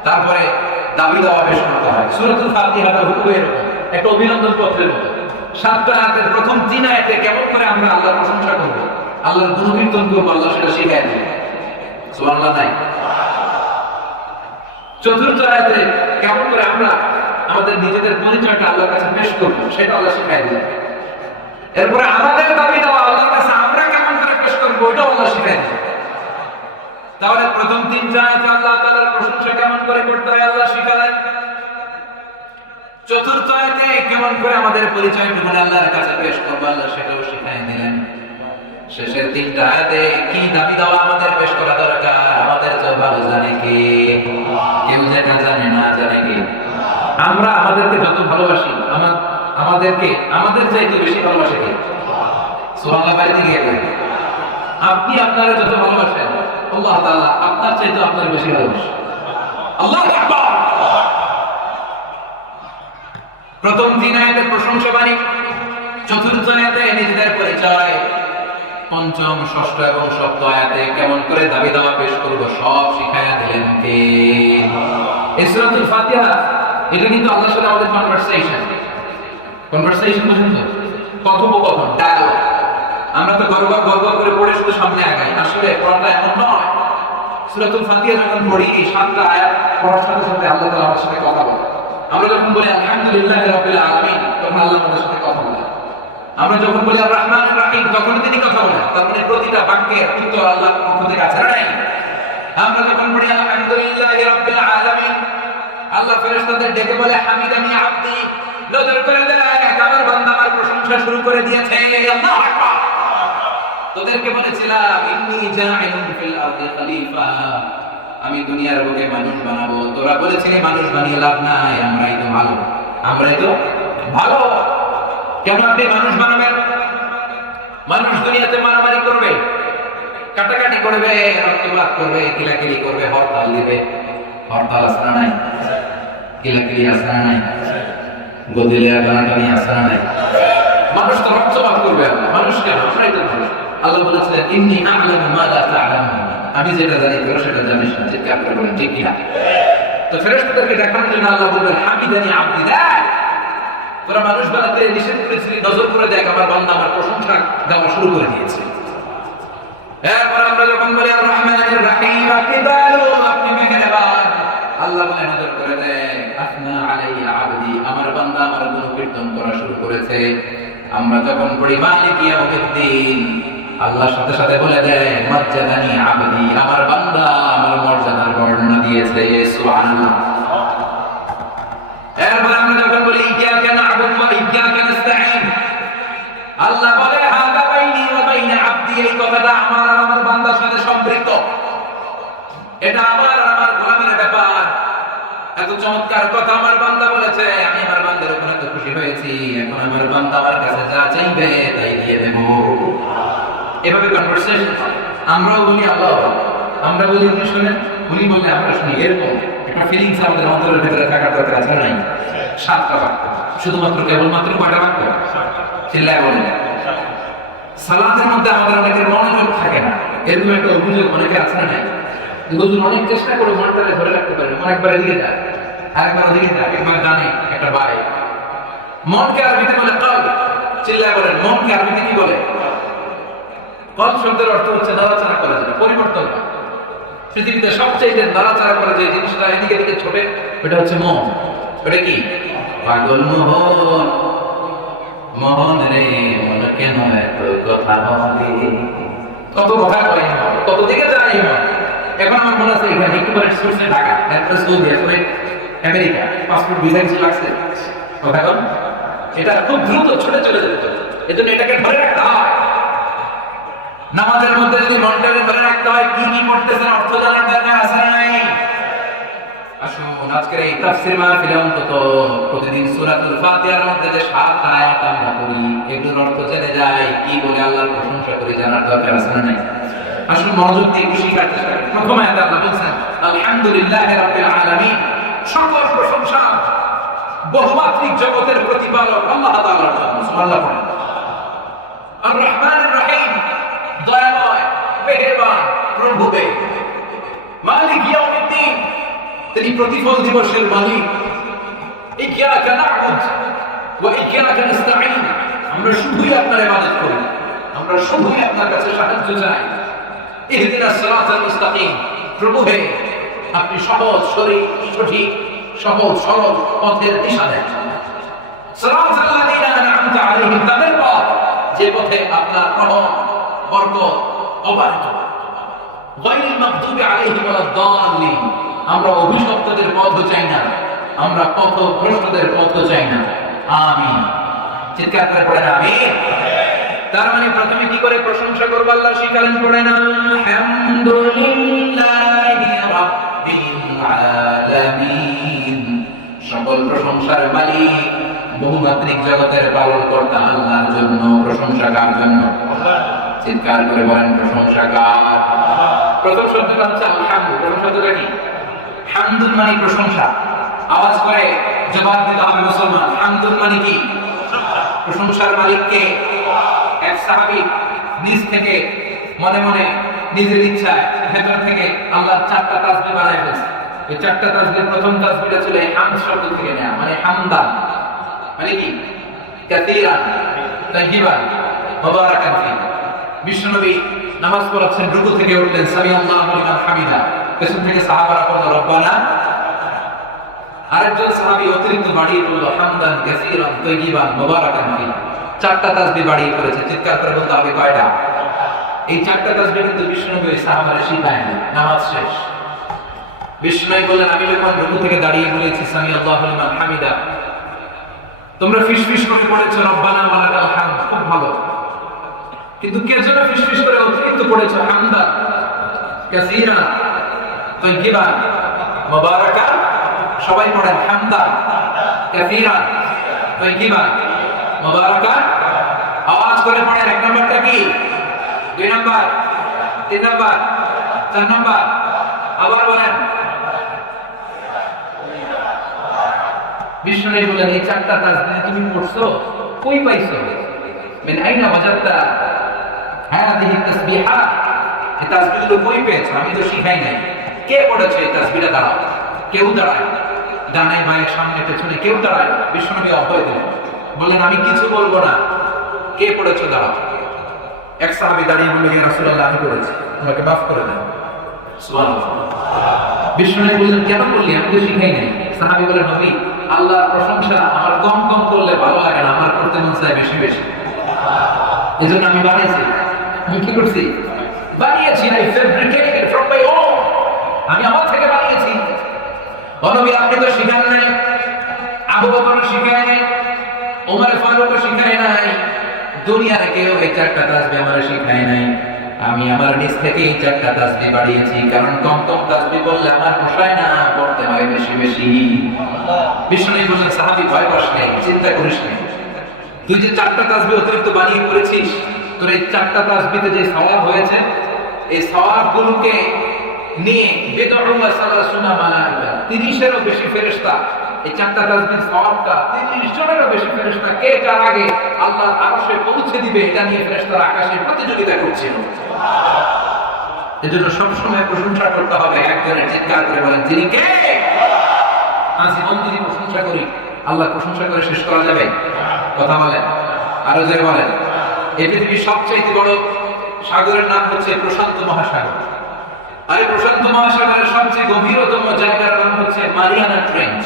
তারপরে দাবি দেওয়া পেশ করতে হয়। সূরাতুল ফাতিহাটা হুবহু এরকম একটা অভিনন্দন পত্রের মতো। 7টা আয়াতের প্রথম 3 আয়াতে কেমন করে আমরা আল্লাহর প্রশংসা করব, আল্লাহর গুণকীর্তন করব, আল্লাহ সেটা শিখিয়ে দেন। সুবহানাল্লাহ নাই? চতুর্থ আয়াতে কেমন করে আমরা আমাদের নিজেদের পরিচয়টা আল্লাহর কাছে পেশ করব, সেটা আল্লাহ শিখিয়ে দেন। এরপরে আমাদের দাবি দেওয়া আল্লাহর কাছে আমরা কেমন করে পেশ করব, ওইটাও আল্লাহ শিখাই দিবেন। তাহলে প্রথম তিনটা আয়াতে আল্লাহ তাআলার প্রশংসা কেমন করে করতে হয় আল্লাহ শিখালেন। চতুর্থ আয়াতে কেমন করে আমাদের পরিচয় করে আল্লাহর কাছে পেশ করব আল্লাহ সেটাও শিখাই দিলেন। শেষের তিনটা আয়াতে কি দাবি দাওয়া আমাদের পেশ করা দরকার, আমাদের তো ভালো জানে কে? কেউ যেটা জানে না, জানে কে? আমরা আমাদেরকে যত ভালোবাসি, আমাদেরকে আমাদের চাইতে বেশি ভালোবাসে কে? সুবহানাল্লাহ। বাইরে গিয়ে আপনি আপনারা যত ভালোবাসেন আল্লাহ তাআলা আপনার চাইতে আপনার বেশি ভালোবাসেন। আল্লাহু আকবার। প্রথম তিন আয়াতে প্রশংসা বাণী, চতুর্থ আয়াতে নিজেদের পরিচয়, পঞ্চম, ষষ্ঠ এবং সপ্তম আয়াতে কেমন করে দাবি দাওয়া পেশ করব সব শিখায়া দিলেন কে? এই সূরাতুল ফাতিহা এটা কিন্তু আল্লাহর সাথে আমাদের কনভারসেশন বুঝুন তো, কথোপকথন, ডায়ালগ। আমরা তো গর্ব করে পড়ে শুধু সামনে আগাই, আসলে পড়াটা এমন নয়। সূরাতুল ফাতিহা যখন পড়ি এই 7টা আয়াত পড়ার সাথে সাথে আল্লাহ তাআলা আমাদের সাথে কথা বলেন। আমরা যখন বলি আলহামদুলিল্লাহি রাব্বিল আলামিন তখন আল্লাহ আমাদের সাথে কথা বলেন। আমরা যখন বলি আর রহমানির রহিম তখন তিনি কথা বলেন। তার মানে প্রতিটা বাক্যের উত্তর আল্লাহর পক্ষ থেকে আছে না? আমরা যখন বলি আলহামদুলিল্লাহি রাব্বিল আলামিন আল্লাহ ফেরেশতাদের ডেকে বলে হামিদানি আব্দি, নজর করে দেয় আমার বান্দা আমার প্রশংসা শুরু করে দিয়েছে। আল্লাহু আকবার। তোদেরকে বলেছিলাম ইন্নী জাইলুন ফিল আরদি খলিফা, আমি দুনিয়ার বুকে মানুষ বানাবো। তোরা বলেছিলি মানুষ বানিয়ে লাভ নাই, আমরাই তো ভালো। কেন আপনি মানুষ বানাবেন? মানুষ দুনিয়াতে মারামারি করবে, কাটাকাটি করবে, রক্তপাত করবে, কিলাকিলি করবে, হরতাল দিবে। হরতাল আছে না নাই? কিলাকিলি আছে না নাই? গদিলে গানাগানি আছে না নাই? মানুষ তো রক্তপাত করবে। মানুষ কেন? আমরাই তো মানুষ। আল্লাহ বলেছিলেন ইন্নী আ'লামু মা লা তা'লামুন, আমি যেটা জানি তোরা সেটা জানিস না। ঠিক আপনারা বলেন ঠিক কিনা? তো ফেরেশতাদেরকে দেখানোর জন্য আল্লাহ বললেন হামিদানি আব্দি, দেখ তোরা মানুষ বানাতে নিষেধ করেছিলি, নজর করে দেখ আমার বান্দা আমার প্রশংসা গাওয়া শুরু করে দিয়েছে। এরপর আমরা যখন বলি আর রহমানির রহিম, আপনি দয়ালু, আপনি মেহেরবান, আল্লাহ বলে নজর করে দেখ আফনা আলাইয়া আবদি, আমার বান্দা আমার গুণকীর্তন করা শুরু করেছে। আমরা যখন পড়ি মালিক ইয়াউমিদ্দিন, আল্লাহর সাথে সাথে বলে দেয় মাজ্জাদানি আবদি, আমার বান্দা আমার মর্যাদার বর্ণনা দিয়েছে। সুবহানাল্লাহ। এরপর আমরা যখন বলি ইয়াকা না'বুদু ওয়া ইয়াকা নাস্তাঈন, আল্লাহ বলে হাদা বাইনি ওয়া বাইনা আবদি, এই কথাটা আমার আর আমার বান্দার সাথে সম্পৃক্ত। এটা আমার আর আমার গোলামের ব্যাপার। এত চমৎকার কথা আমার বান্দা বলেছে, আমি আমার বান্দার উপর এত খুশি হয়েছি, এখন আমার বান্দা আমার কাছে যা চাইবে তাই দিয়ে দেব। এভাবে কনভারসেশন আমরাও বলি আল্লাহ, আমরা বলি উনি শুনেন, উনি বললে আমরা শুনি। এরকম একটা ফিলিংস আমাদের অন্তরের ভেতরে থাকার দরকার আছে না? নাই? 7টা বাক্য, শুধুমাত্র কেবলমাত্র কয়টা বাক্য? চিল্লায় বলেন। সালাতের মধ্যে আমাদের অনেকের মনোযোগ থাকে না, এরকম একটা অভিযোগ অনেকে আছে না? নাই? হুজুর অনেক চেষ্টা করে মনটাকে ধরে রাখতে পারে, মন একবার এদিকে যায় আরেকবার ওদিকে যায়, একবার ডানে একটা বায়ে। মনকে আরবিতে বলে কলব। চিল্লায় বলেন মনকে আরবিতে কি বলে? কলব শব্দের অর্থ হচ্ছে নাড়াচাড়া করা যায়, পরিবর্তন। পৃথিবীতে সবচেয়ে নাড়াচাড়া করে যে জিনিসটা এদিকে এদিকে ছোটে, ওটা হচ্ছে মন। ওটা কি? পাগল মোহন, মোহন রে মন কেন এত কথা বলে, কত কথা বলে, কত দিকে যায় মন। এখন আমার মনে আছে এখানে একটু পরে সোর্সে ঢাকা, এরপরে সৌদি, এরপরে আমেরিকা, পাসপোর্ট ভিসা কিছু লাগছে। কথা বল, এটা খুব দ্রুত ছুটে চলে যেতে, এজন্য এটাকে ধরে রাখতে হয়। নামাজের মধ্যে যদি মনটাকে ধরে রাখতে হয়, কি কি পড়তেছেন অর্থ জানার দরকার আছে না নাই? আসুন আজকের এই তাফসীর মাহফিলে অন্তত প্রতিদিন সূরাতুল ফাতিহার মধ্যে যে 7টা আয়াত আমরা পড়ি, এগুলোর অর্থ জেনে যাই, কি বলে আল্লাহর প্রশংসা করে জানার দরকার আছে না নাই? আসুন মনোযোগ দিয়ে একটু শিখার চেষ্টা করি। প্রথম আয়াতে আল্লাহ বলছেন আলহামদুলিল্লাহি রাব্বিল আলামিন, সকল প্রশংসা বহুমাত্রিক জগতের প্রতিপালক আল্লাহ তাআলার জন্য। সুবহানাল্লাহ। আর রহমানির রহিম, দয়াময়, মেহেরবান, প্রভুবে। মালিক ইয়াউমিদ্দিন, তিনি প্রতিফল দিবসের মালিক। ইয়াকা না'বুদ ওয়া ইয়াকা নাস্তাঈন, আমরা শুধুই আপনার ইবাদত করি, আমরা শুধুই আপনার কাছে সাহায্য চাই। ইহদিনাস সিরাতাল মুস্তাকিম, প্রভু হে আপনি সহজ সঠিক সহজ সরল পথের দিশা দেন। সিরাতাল লাযিনা আন'আমতা আলাইহিম, তাদের পথ যে পথে আপনার রহমত, বরকত, অবারিত গায়রিল মাগদুবি আলাইহিম ওয়ালাদ-দাল্লিন। আমরা অভিশপ্তদের পথও চাই না, আমরা পথভ্রষ্টদের পথও চাই না। আমিন। চিৎকার করে পড়েন আমিন। তার মানে প্রথমে কি করে প্রশংসা করব আল্লাহ শিখালেন, পড়েন আলহামদুলিল্লাহি রাব্বিল আলামিন। সকল প্রশংসার মালিক বহুমাত্রিক জগতের পালনকর্তা আল্লাহর জন্য। প্রশংসা কার জন্য? চিৎকার করে বলেন প্রশংসা কার? প্রথম শব্দটা হচ্ছে আলহামদু। প্রথম শব্দটা কি? হামদুন মানে প্রশংসা। আওয়াজ করে জবাব দিতে হবে মুসলমান, হামদুন মানে কি? প্রশংসার মালিককে। এক সাহাবী নিজ থেকে মনে মনে নিজের ইচ্ছায় ভেতর থেকে আল্লাহর 4টা তাসবিহ বানায় ফেলছে। এই 4টা তাসবিহের প্রথম তাসবিহটা ছিল এই হামদ শব্দ থেকে নেওয়া, মানে হামদান মানে কি? কাসীরান, তাইয়িবান, মুবারাকান ফি। বিশ্বনবী নামাজ পড়াচ্ছেন, রুকু থেকে উঠলেন, সামিআল্লাহু লিমান হামিদা। পেছন থেকে সাহাবারা বলল রব্বানা। আরেকজন সাহাবী অতিরিক্ত বাড়িয়ে বলল হামদান কাসীরান তাইয়িবান মুবারাকান ফি। 4টা তাসবিহ বাড়িয়ে করেছে। চিৎকার করে বলতে হবে কয়টা? এই 4টা তাসবিহ কিন্তু বিশ্বনবী সাহাবারা শিখায় না। নামাজ শেষ বিশ্বনবী বললেন, আমি যখন রুকু থেকে দাঁড়িয়ে বলেছি সামিআল্লাহু লিমান হামিদা, তোমরা ফিসফিস করে পড়েছো রব্বানা ওয়া লাকাল হামদ, খুব ভালো। কিন্তু কে যেন ফিসফিস করে অতিরিক্ত পড়েছো হামদান কাসীরান তাইয়িবান মুবারাকান। সবাই পড়েন হামদান কাসীরান তাইয়িবান মুবারাকান। আওয়াজ করে পড়েন। এক নম্বরটা কি? 2 নম্বর, 3 নম্বর, 4 নম্বর। আবার বলেন। বিষ্ণু বলেন এই 4টা তাসবিহ তুমি পড়ছো, কই পাইছো? মিন আইনা ওয়াজাদতা হাযিহি তাসবিহাত। এই তাসবিহগুলো কই পেয়েছো? আমি তো শিখাই নাই। কে পড়েছে এই তাসবিহটা? দাঁড়াও। কেউ দাঁড়ায়, ডানায় বাঁয়ে সামনে পেছনে কেউ দাঁড়ায়। বিশ্বনবী অভয় দিলেন, বললেন আমি কিছু বলবো না, কে পড়েছো দাঁড়াও। এক সাহাবী দাঁড়িয়ে বললেন, ইয়া রাসূলুল্লাহ আমি করেছি, আমাকে মাফ করে দেন। সুবহানাল্লাহ। বিশ্বনবী বললেন কেন করলি? আমি তো শিখাই নাই। সাহাবী বলেন, নবী আল্লাহর প্রশংসা আমার কম কম করলে ভালো লাগে না, আমার করতে মন চায় বেশি বেশি, এজন্য আমি বানিয়েছি। আমি কি করছি? বানিয়েছি। I fabricated from my own. আমি আমার থেকে বানিয়েছি। ও নবী আপনি তো শিখান নাই, আবু বকর শিখায় নাই, ওমর ফারুক শিখায় নাই, দুনিয়ার কেউ এই 4টা তাসবিহ আমারে শিখায় নাই। আমি আমার নিজ থেকে এই 4টা তাসবিহ বাড়িয়েছি, কারণ কম কম তাসবিহ বললে আমার পোষায় না, পড়তে হয় বেশি বেশি। বিষ্ণু বললেন, সাহাবী ভয় পাস নাই, চিন্তা করিস না। তুই যে 4টা তাসবিহ অতিরিক্ত বানিয়ে করেছিস, তোর এই 4টা তাসবিহতে যে সওয়াব হয়েছে, এই সওয়াবগুলোকে নিয়ে বেদউল্লাহ সাল্লাল্লাহু মালাইকা 30-এরও বেশি ফেরেশতা এই 4টা তাসবিহ সওয়াবটা 30 জনেরও বেশি ফেরেশতা কে কার আগে আল্লাহর আরশে পৌঁছে দিবে, এটা নিয়ে ফেরেশতারা আকাশে প্রতিযোগিতা করছিল। এজন্য সব সময় প্রশংসা করতে হবে একজনের। চিৎকার করে বলেন যিনি কে? আজীবন যদি প্রশংসা করি, আল্লাহ প্রশংসা করে শেষ করা যাবে? কথা বলেন, আরো জোরে বলেন। এই পৃথিবীর সবচেয়ে বড় সাগরের নাম হচ্ছে প্রশান্ত মহাসাগর। আর এই প্রশান্ত মহাসাগরের সবচেয়ে গভীরতম জায়গার নাম হচ্ছে মারিয়ানা ট্রেঞ্চ।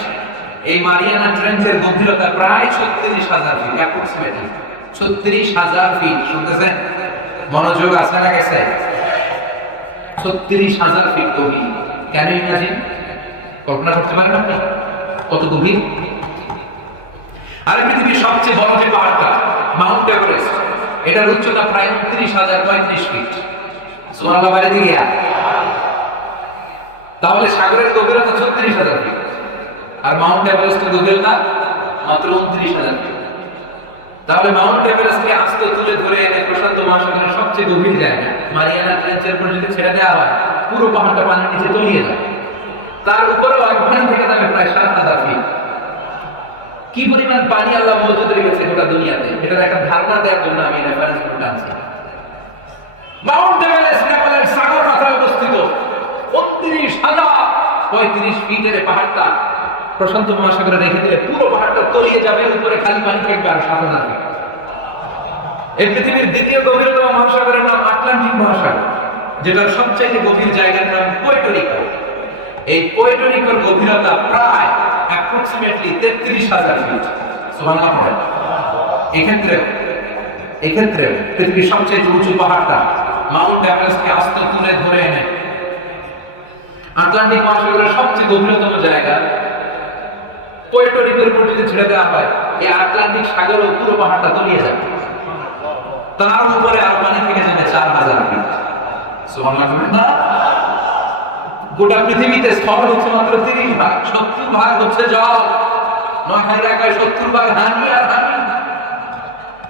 এই মারিয়ানা ট্রেঞ্চের গভীরতা প্রায় 36,000 ফিট, অ্যাপ্রক্সিমেটলি 36,000 ফিট। শুনতেছেন? মনোযোগ আছে না গেছে? 36,000 ফিট গভীর। কেন ইমাজিন? কল্পনা করতে পারেন আপনি কত গভীর? আর পৃথিবীর সবচেয়ে বড় যে পাহাড়টা মাউন্ট এভারেস্ট, এটার উচ্চতা প্রায় 29,035 ফিট। সুবহানাল্লাহ বাইরে দিয়ে। তাহলে সাগরের গভীরতা 36,000 ফিট, আর মাউন্ট এভারেস্টের গভীরতা মাত্র 29,000 ফিট। তাহলে মাউন্ট এভারেস্টকে আস্তে তুলে ধরে এনে প্রশান্ত মহাসাগরের সবচেয়ে গভীর জায়গা মারিয়ানা ট্রেঞ্চের উপর যদি ছেড়ে দেওয়া হয়, পুরো পাহাড়টা পানির নিচে তলিয়ে যায়। তার উপরেও একখান থেকে যাবে প্রায় 7,000 ফিট। কি পরিমাণ পানি আল্লাহ মজুদ রেখেছে গোটা দুনিয়াতে, এটার একটা ধারণা দেওয়ার জন্য আমি রেফারেন্স করে আনছি। মাউন্ট এভারেস্ট নেপালের সাগর মাথায় অবস্থিত 35,035 ফিটের পাহাড়টা প্রশান্ত মহাসাগরে রেখে দিলে পুরো পাহাড়টা তলিয়ে যাবে, উপরে খালি পানি থাকবে আর 7,000 ফিট। এই পৃথিবীর দ্বিতীয় গভীরতম মহাসাগরের নাম আটলান্টিক মহাসাগর, যেটার সবচেয়ে গভীর জায়গার নাম পুয়ের্টো। এই পুয়ের্টো গভীরতা প্রায় অ্যাপ্রক্সিমেটলি 33,000 ফিট। সুবহানাল্লাহ। এক্ষেত্রে পৃথিবীর সবচেয়ে উঁচু পাহাড়টা মাউন্ট এভারেস্টকে আস্তে তুলে ধরে এনে আটলান্টিক মহাসাগরের সবচেয়ে গভীরতম জায়গা পুয়ের্টো রিকোর উপর যদি ছেড়ে দেওয়া হয়, এই আটলান্টিক সাগরও পুরো পাহাড়টা তলিয়ে যাবে। তার উপরে আর পানি থেকে যাবে 4000 ফিট। সুবহানাল্লাহ। গোটা পৃথিবীতে স্থল হচ্ছে মাত্র 30 ভাগ, 70 ভাগ হচ্ছে জল। নোয়াখালীর কয় 70 ভাগ হানি আর হানি।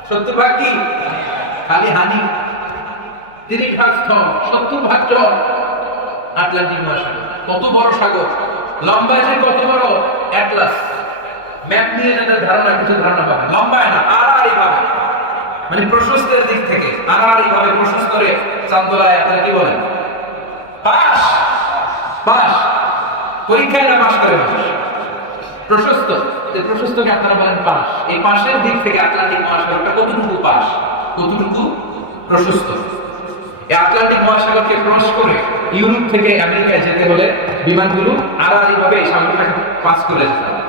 70 ভাগ কি? খালি হানি। 30 ভাগ স্থল, 70 ভাগ জল। আটলান্টিক মহাসাগর কত বড় সাগর, লম্বায় যে কত বড়, অ্যাটলাস ম্যাপ নিয়ে যাদের ধারণা, কিছু ধারণা পাবে। লম্বায় না, আড়াআড়ি ভাবে, মানে প্রশস্তের দিক থেকে আড়াআড়ি ভাবে প্রশস্ত করে চান্দোলায় আপনারা কি বলেন? পাশ। পাশ পরীক্ষায় না পাশ করে মানুষ। প্রশস্ত, যে প্রশস্তকে আপনারা বলেন পাশ। এই পাশের দিক থেকে আটলান্টিক মহাসাগরটা কতটুকু পাশ, কতটুকু প্রশস্ত। এই আটলান্টিক মহাসাগরকে ক্রস করে ইউরোপ থেকে আমেরিকায় যেতে হলে বিমানগুলো আড়াআড়ি ভাবে এই সাগরটাকে পাস করে যেতে হবে।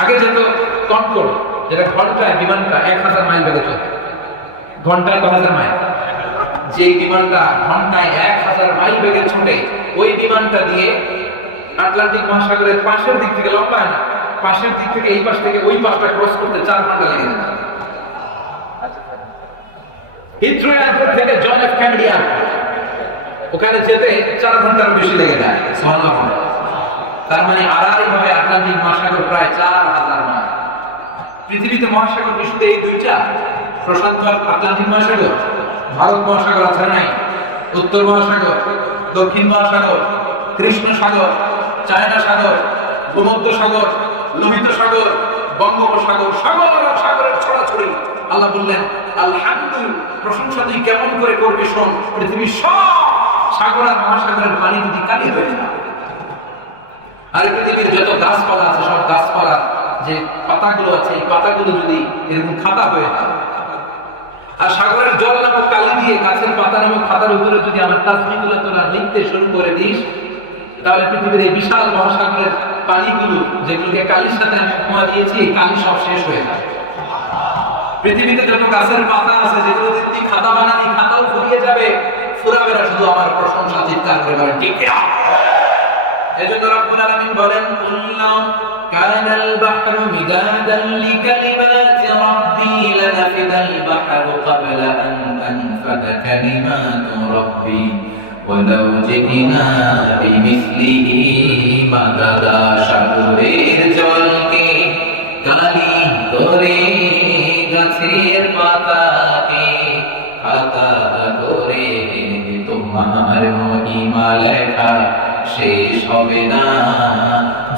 আগে যেত কনকর্ড, যেটা ঘন্টায় বিমানটা 1000 মাইল বেগে চলে। ঘন্টায় 1000 মাইল। যে বিমানটা ঘন্টায় 1000 মাইল বেগে ছুটে, ওই বিমানটা দিয়ে আটলান্টিক মহাসাগরের পাশের দিক থেকে, লম্বায় না, পাশের দিক থেকে এই পাশ থেকে ওই পাশটা ক্রস করতে 4 ঘন্টা লেগে যেত। হিথ্রো এয়ারপোর্ট থেকে জন এফ কেনেডি এয়ারপোর্ট, ওখানে যেতে 4 ঘন্টার বেশি লেগে যায়। সুবহানাল্লাহ। তার মানে আড়াআড়ি ভাবে আটলান্টিক মহাসাগর প্রায় 4000 মাইল। পৃথিবীতে মহাসাগর শুধু এই দুইটা, প্রশান্ত আটলান্টিক মহাসাগর, ভারত মহাসাগর আছে নাই, উত্তর মহাসাগর, দক্ষিণ মহাসাগর, কৃষ্ণ সাগর, চায়না সাগর, ভূমধ্য সাগর, লোহিত সাগর, বঙ্গোপসাগর, সাগর আর সাগরের ছড়াছড়ি। আল্লাহ বললেন, আলহামদুলিল্লাহ, প্রশংসা তুই কেমন করে করবি শোন, পৃথিবীর সব সাগর আর মহাসাগরের পানি যদি কালি হয়ে যায়, আর পৃথিবীর যত গাছপালা আছে, সব গাছপালা যে পাতাগুলো আছে, এই পাতাগুলো যদি এরকম খাতা হয়ে যায়, আর সাগরের জল নামক কালি দিয়ে গাছের পাতা নামক খাতার উপরে যদি আমার তাসবিহগুলো তোরা লিখতে শুরু করে দিস, তাহলে পৃথিবীর এই বিশাল মহাসাগরের পানিগুলো, যেগুলোকে কালির সাথে আমি উপমা দিয়েছি, এই কালি সব শেষ হয়ে যায়। পৃথিবীতে যত গাছের পাতা আছে, যেগুলো তুই খাতা বানাবি, খাতাও ফুরিয়ে যাবে, ফুরাবে না, শুধু আমার প্রশংসা চিৎকার করে বলেন ঠিক না। এজন্য রব্বুল আলামিন বলেন, কুল্লাউ কানাল বাহরু মিদাদান লিকালিমাতি রাব্বি লানাফিদাল বাহরু ক্বাবলা আন তানফাদা কালিমাতু রাব্বি ওয়ালাউ জিনা বিমিসলিহি মাদাদা। সাগরের জলকে কালি করে, গাছের পাতাকে খাতা করে, তোমার মহিমা লেখা শেষ হবে না,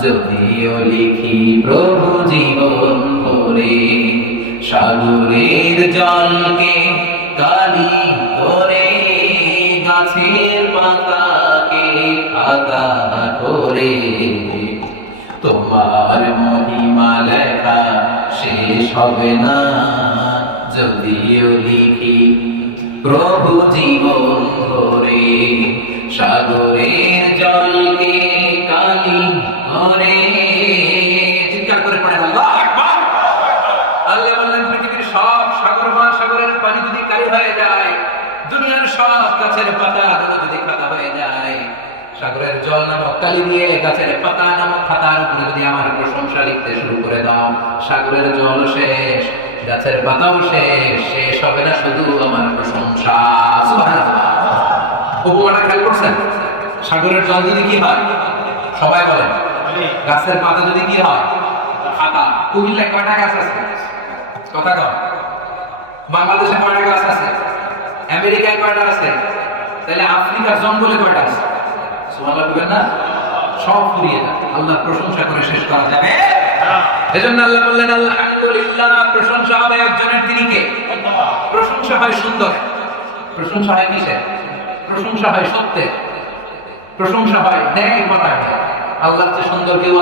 যদিও লিখি প্রভু জীবন ভরে। সাগরের জলকে কালি করে, গাছের পাতাকে খাতা করে, তোমার মহিমা লেখা শেষ হবে না, যদিও লিখি প্রভু জীবন ভরে। সাগরের জলকে কালি করে, চিৎকার করে পড়ে আল্লাহু আকবার। আল্লাহ বললেন, পৃথিবীর সব সাগর মহাসাগরের পানি যদি কালি হয়ে যায়, দুনিয়ার সব গাছের পাতা যদি খাতা হয়ে যায়, সাগরের জল নামক কালি দিয়ে গাছের পাতা নামক খাতার উপরে যদি আমার প্রশংসা লিখতে শুরু করে দাও, সাগরের জল শেষ, গাছের পাতাও শেষ, শেষ হবে না শুধু আমার প্রশংসা। সুবহানাল্লাহ। উপমাটা খেয়াল করছেন? সাগরের জল যদি কি হয়, সবাই বলেন, গাছের পাতা যদি কি হয়, খাতা। কুমিল্লায় কয়টা গাছ আছে? কথা কম। বাংলাদেশে কয়টা গাছ আছে? আমেরিকায় কয়টা আছে? তাহলে আফ্রিকার জঙ্গলে কয়টা আছে? সুবহানাল্লাহ বলবেন না? সব ফুরিয়ে যায়। আল্লাহর প্রশংসা করে শেষ করা যাবে? এজন্য আল্লাহ বললেন, আলহামদুলিল্লাহ, প্রশংসা হবে একজনের, তিনি কে? প্রশংসা হয় সুন্দর, প্রশংসা হয় কিসের? প্রশংসা হয় সত্যের, প্রশংসা হয় ন্যায় পরায়ণ। আল্লাহর চেয়ে সুন্দর কেউ